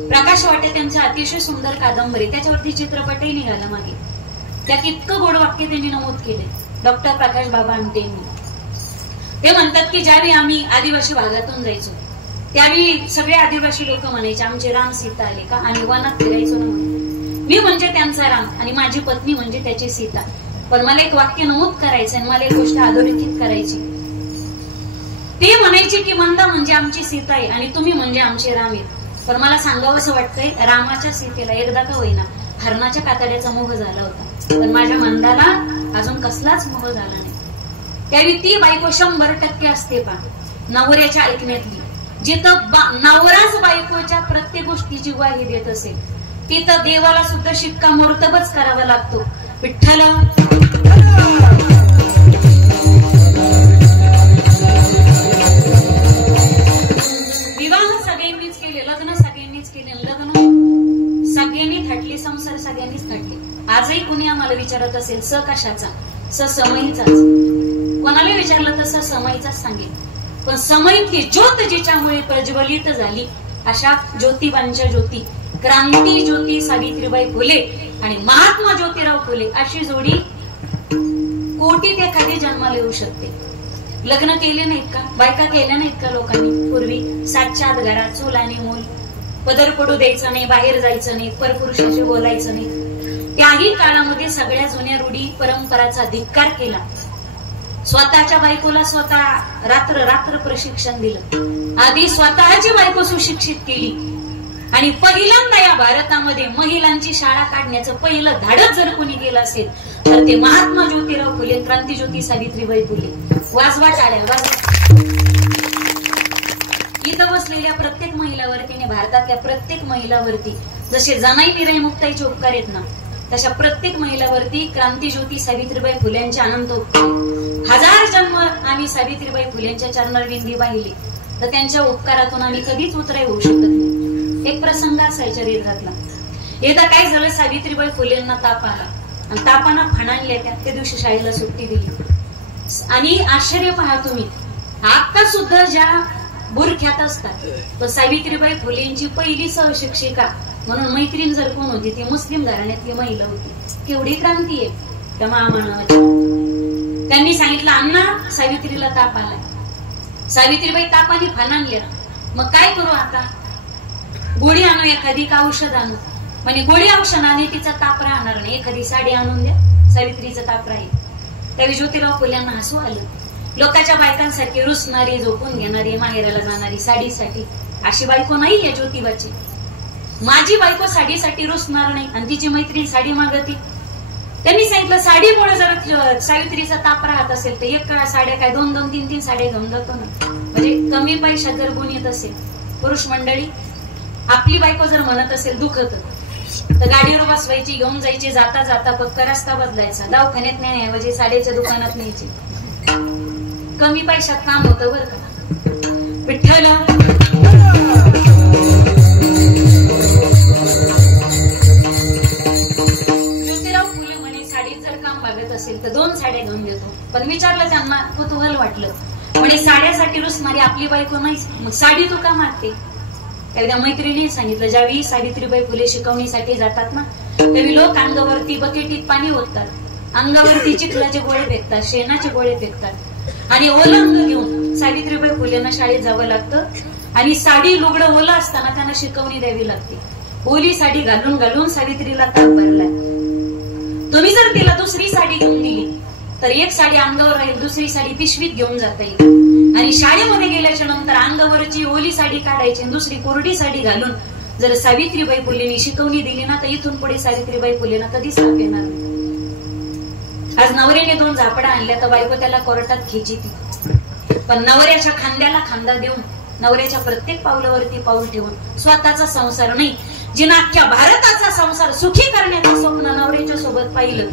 प्रकाश वाटे त्यांचं अतिशय सुंदर कादंबरी, त्याच्यावरती चित्रपटही निघाला मागे. त्यात इतकं गोड वाक्य त्यांनी नमूद केले डॉक्टर प्रकाश बाबा आमटेंनी. ते म्हणतात की ज्यावेळी आम्ही आदिवासी भागातून जायचो त्यावेळी सगळे आदिवासी लोक म्हणायचे आमचे राम सीता आले का, आम्ही वनात फिरायचो ना. मी म्हणजे त्यांचा राम आणि माझी पत्नी म्हणजे त्याची सीता. पण मला एक वाक्य नमूद करायचं आणि मला एक गोष्ट अधोरेखित करायची. ते म्हणायचे की मंदा म्हणजे आमची सीता आहे आणि तुम्ही म्हणजे आमचे राम आहेत. पण मला सांगावं असं वाटतंय, रामाच्या सीतेला एकदा का होईना हरणाच्या कातड्याचा मोह झाला होता, पण माझ्या मंदाला अजून कसलाच मोह झाला नाही. त्यावेळी ती बायको 100% असते पा नवऱ्याच्या ऐकण्यातली. जिथं नवराच बायकोच्या प्रत्येक गोष्टीची ग्वाही देत असेल तिथं देवाला सुद्धा शिक्कामोर्तबच करावा लागतो. विठ्ठल विवाह सगळ्यांनीच केले, लग्न सगळ्यांनीच केले, लग्न सगळ्यांनी थाटले, संसार सगळ्यांनीच थाटले. आजही कुणी आम्हाला विचारत असेल स कशाचा, स समयीचाच. कोणाला विचारलं तर स समयीचाच सांगेल. पण समयीतली ज्योत जिच्यामुळे प्रज्वलित झाली अशा ज्योतिबांच्या ज्योती, क्रांती ज्योती सावित्रीबाई फुले आणि महात्मा ज्योतिराव फुले अशी जोडी कोटीत एखादी जन्माला येऊ शकते. लग्न केले नाहीत का, बायका केल्या नाहीत का लोकांनी पूर्वी? 7च्या आत घरात चूल आणि मूल, पदर पडू द्यायचं नाही, बाहेर जायचं नाही, परपुरुषाशी बोलायचं नाही. त्याही काळामध्ये सगळ्या जुन्या रूढी परंपराचा धिक्कार केला. स्वतःच्या बायकोला स्वतः रात्र रात्र प्रशिक्षण दिलं. आधी स्वतःची बायको सुशिक्षित केली आणि पहिल्यांदा या भारतामध्ये महिलांची शाळा काढण्याचं पहिलं धाडस जर कोणी केलं असेल तर ते महात्मा ज्योतिराव फुले, क्रांतीज्योती सावित्रीबाई फुले. वाजवा टाळ्या, वाजवा. इथं बसलेल्या प्रत्येक महिलावरती, भारतातल्या प्रत्येक महिलावरती जसे जनाई मिराई मुक्ताईचे उपकार आहेत ना, तशा प्रत्येक महिलावरती क्रांतीज्योती सावित्रीबाई फुल्यांचे अनंत उपकार. हजार जन्म आम्ही सावित्रीबाई फुल्यांच्या चरणारविंदी पाहिले तर त्यांच्या उपकारातून आम्ही कधीच उतराई होऊ शकत नाही. एक प्रसंग असायच्या रेधातला. एकदा काय झालं, सावित्रीबाई फुलेंना ताप आला आणि तापाना फणाणल्या त्या दिवशी शाळेला सुट्टी दिली. आणि आश्चर्य पहा तुम्ही, आता सुद्धा ज्या बुरख्यात असतात तर सावित्रीबाई फुलेंची पहिली सहशिक्षिका म्हणून मैत्रीण जर कोण होती ती मुस्लिम घराण्यातली महिला होती. केवढी क्रांती आहे त्या महामानवाची. त्यांनी सांगितलं, अण्णा सावित्रीला ताप आलाय. सावित्रीबाई तापाने फणाणल्या. मग काय करू आता? गोळी आणू एखादी का औषध आणू? म्हणजे गोळी औषधाने तिचा ताप राहणार नाही, एखादी साडी आणून द्या, सावित्रीचा ताप राहील. त्यावेळी ज्योतिराव फुल्यांना हसू आलं. लोकांच्या बायकांसाठी रुसणारी, झोपून घेणारी, माहेराला जाणारी साडीसाठी अशी बायको नाही आहे ज्योतिबाची. माझी बायको साडीसाठी रुसणार नाही आणि तिची मैत्रीण साडी मागती. त्यांनी सांगितलं, साडीमुळे जर सावित्रीचा ताप राहत असेल तर एक काळा साड्या काय 2-2, 3-3 साड्या घेऊन जातो ना. म्हणजे कमी पैशात जर गुण येत असेल, पुरुष मंडळी आपली बायको जर म्हणत असेल दुखत तर गाडीवर बसवायची, घेऊन जायची, जाता जाता फक्त रस्ता बदलायचा, दवाखान्यात नेण्याऐवजी साडीच्या दुकानात न्यायची. कमी पैशात काम होतं बरं का. विठ्ठल ज्योतिराव फुले म्हणे साडीत जर काम मागत असेल तर 2 साड्या घेऊन देतो. पण विचारलं त्यांना, कुतूहल वाटलं. म्हणजे साड्यासाठी रुसणारी आपली बायको नाही, मग साडी तू का मागते? एकदा मैत्रिणीने सांगितलं, ज्यावेळी सावित्रीबाई फुले शिकवणीसाठी जातात ना त्यावेळी लोक अंगावरती बकेटीत पाणी ओततात, अंगावरती चिखलाचे गोळे फेकतात, शेणाचे गोळे फेकतात आणि ओलं अंग घेऊन सावित्रीबाई फुलेंना शाळेत जावं लागतं. आणि साडी लुगडं ओलं असताना त्यांना शिकवणी द्यावी लागते. ओली साडी घालून घालून सावित्रीला ताप भरलाय. तुम्ही जर तिला दुसरी साडी घेऊन दिली तर एक साडी अंगावर राहील, दुसरी साडी पिशवीत घेऊन जाता येईल. आणि शाळेमध्ये गेल्याच्या नंतर अंगावरची ओली साडी काढायची, दुसरी कोरडी साडी घालून जर सावित्रीबाई फुलेंनी शिकवणी दिली ना तर इथून पुढे सावित्रीबाई फुलेंना कधीच ताप येणार नाही. आज नवऱ्याने 2 झापडा आणल्या तर बायको त्याला कोर्टात खेचीती, पण नवऱ्याच्या खांद्याला खांदा देऊन, नवऱ्याच्या प्रत्येक पावलावरती पाऊल ठेवून स्वतःचा संसार नाही, जिने अख्ख्या भारताचा संसार सुखी करण्याचं स्वप्न नवऱ्याच्या सोबत पाहिलं,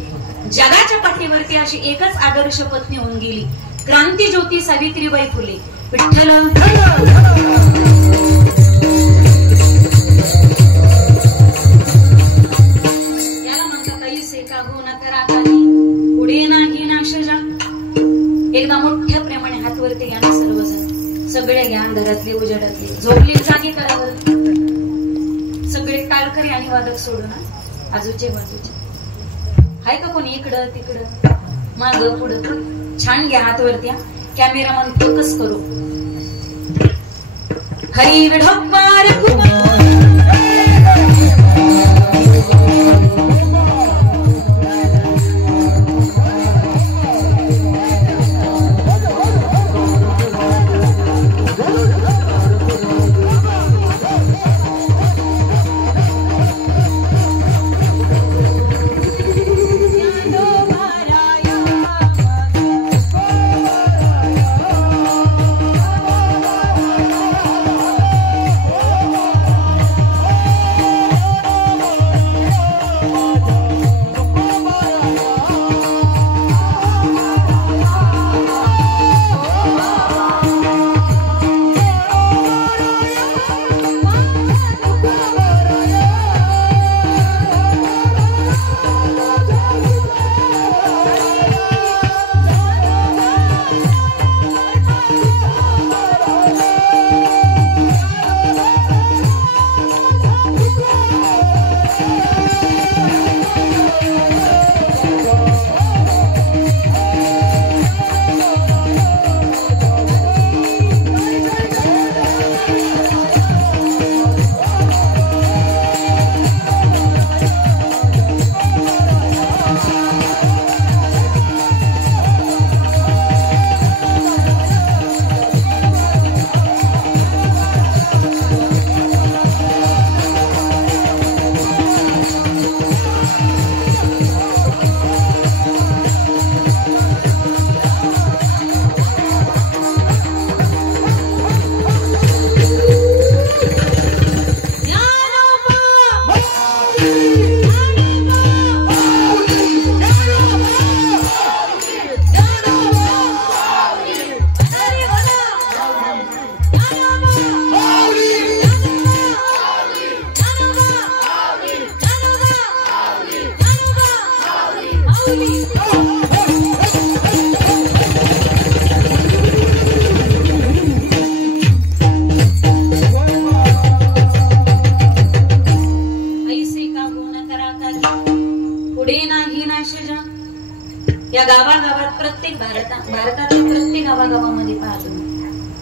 जगाच्या पाठीवरती अशी एकच आदर्श पत्नी होऊन गेली, क्रांतीज्योती सावित्रीबाई फुले. विठ्ठल याला म्हणतात ऐसे का गुण करा काही, पुढे नाही नाशजा. एकदा मोठ्या प्रेमाने हात वरती घ्या ना सर्वजण, सगळे घ्या, घरातले उजेडातले, झोपली जागे करावर, सगळे टाळकरी आणि वादक सोडू ना, आजूचे बाजूचे. हाय का कोणी इकडं तिकडं माग पुढं? छान घ्या हात वरती, कॅमेरामन फोकस करू. हरी विढोबार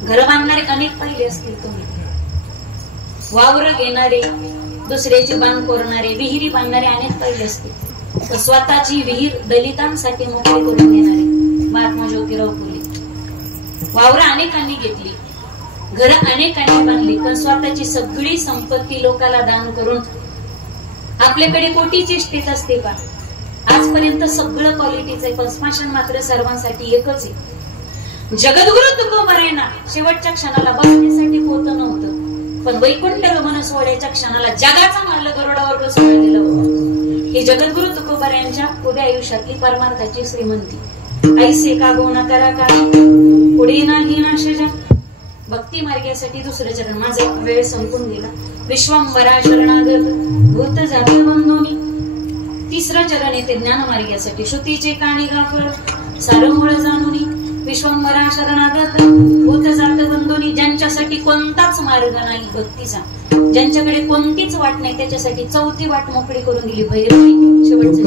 घर बांधणारे अनेक पाहिले असतील तुम्ही, वावर घेणारे, दुसऱ्याची बांध कोरणारे, विहिरी बांधणारे अनेक पाहिले असतील, स्वतःची विहीर दलितांसाठी मोकळी करून देणारे महात्मा ज्योतिराव फुले. वावर अनेकांनी घेतली, घर अनेकांनी बांधली, पण स्वतःची सगळी संपत्ती लोकाला दान करून आपल्याकडे कोटीची स्टेट असते का? आजपर्यंत सगळं क्वालिटीचं आहे, पण स्मशान मात्र सर्वांसाठी एकच आहे. जगद्गुरु तुकोबरायांना शेवटच्या क्षणाला बसण्यासाठी पोतं नव्हतं, पण वैकुंठ गमन सोहळ्याच्या क्षणाला जगाचा माल गरुडावर बसवण्यात गेलं होतं. ही जगद्गुरु तुकोबरायांच्या उद्या आयुष्यातली परमार्थाची श्रीमंती. ऐसे का गोना करा का पुढे नाही नाशजा. भक्ती मार्गासाठी दुसरं चरण. माझा वेळ संपून गेला. विश्वंभरा शरणागत भूत जाती बंधोनी. तिसरं चरण येते ज्ञान मार्गासाठी. श्रुतीचे काणी गाफळ सारमूळ जाणुनी. विश्वंभरा शरणागत भूत जात बंधोनी. ज्यांच्यासाठी कोणताच मार्ग नाही भक्तीचा, ज्यांच्याकडे कोणतीच वाट नाही, त्याच्यासाठी चौथी वाट मोकळी करून दिली भैरवी. शेवटचं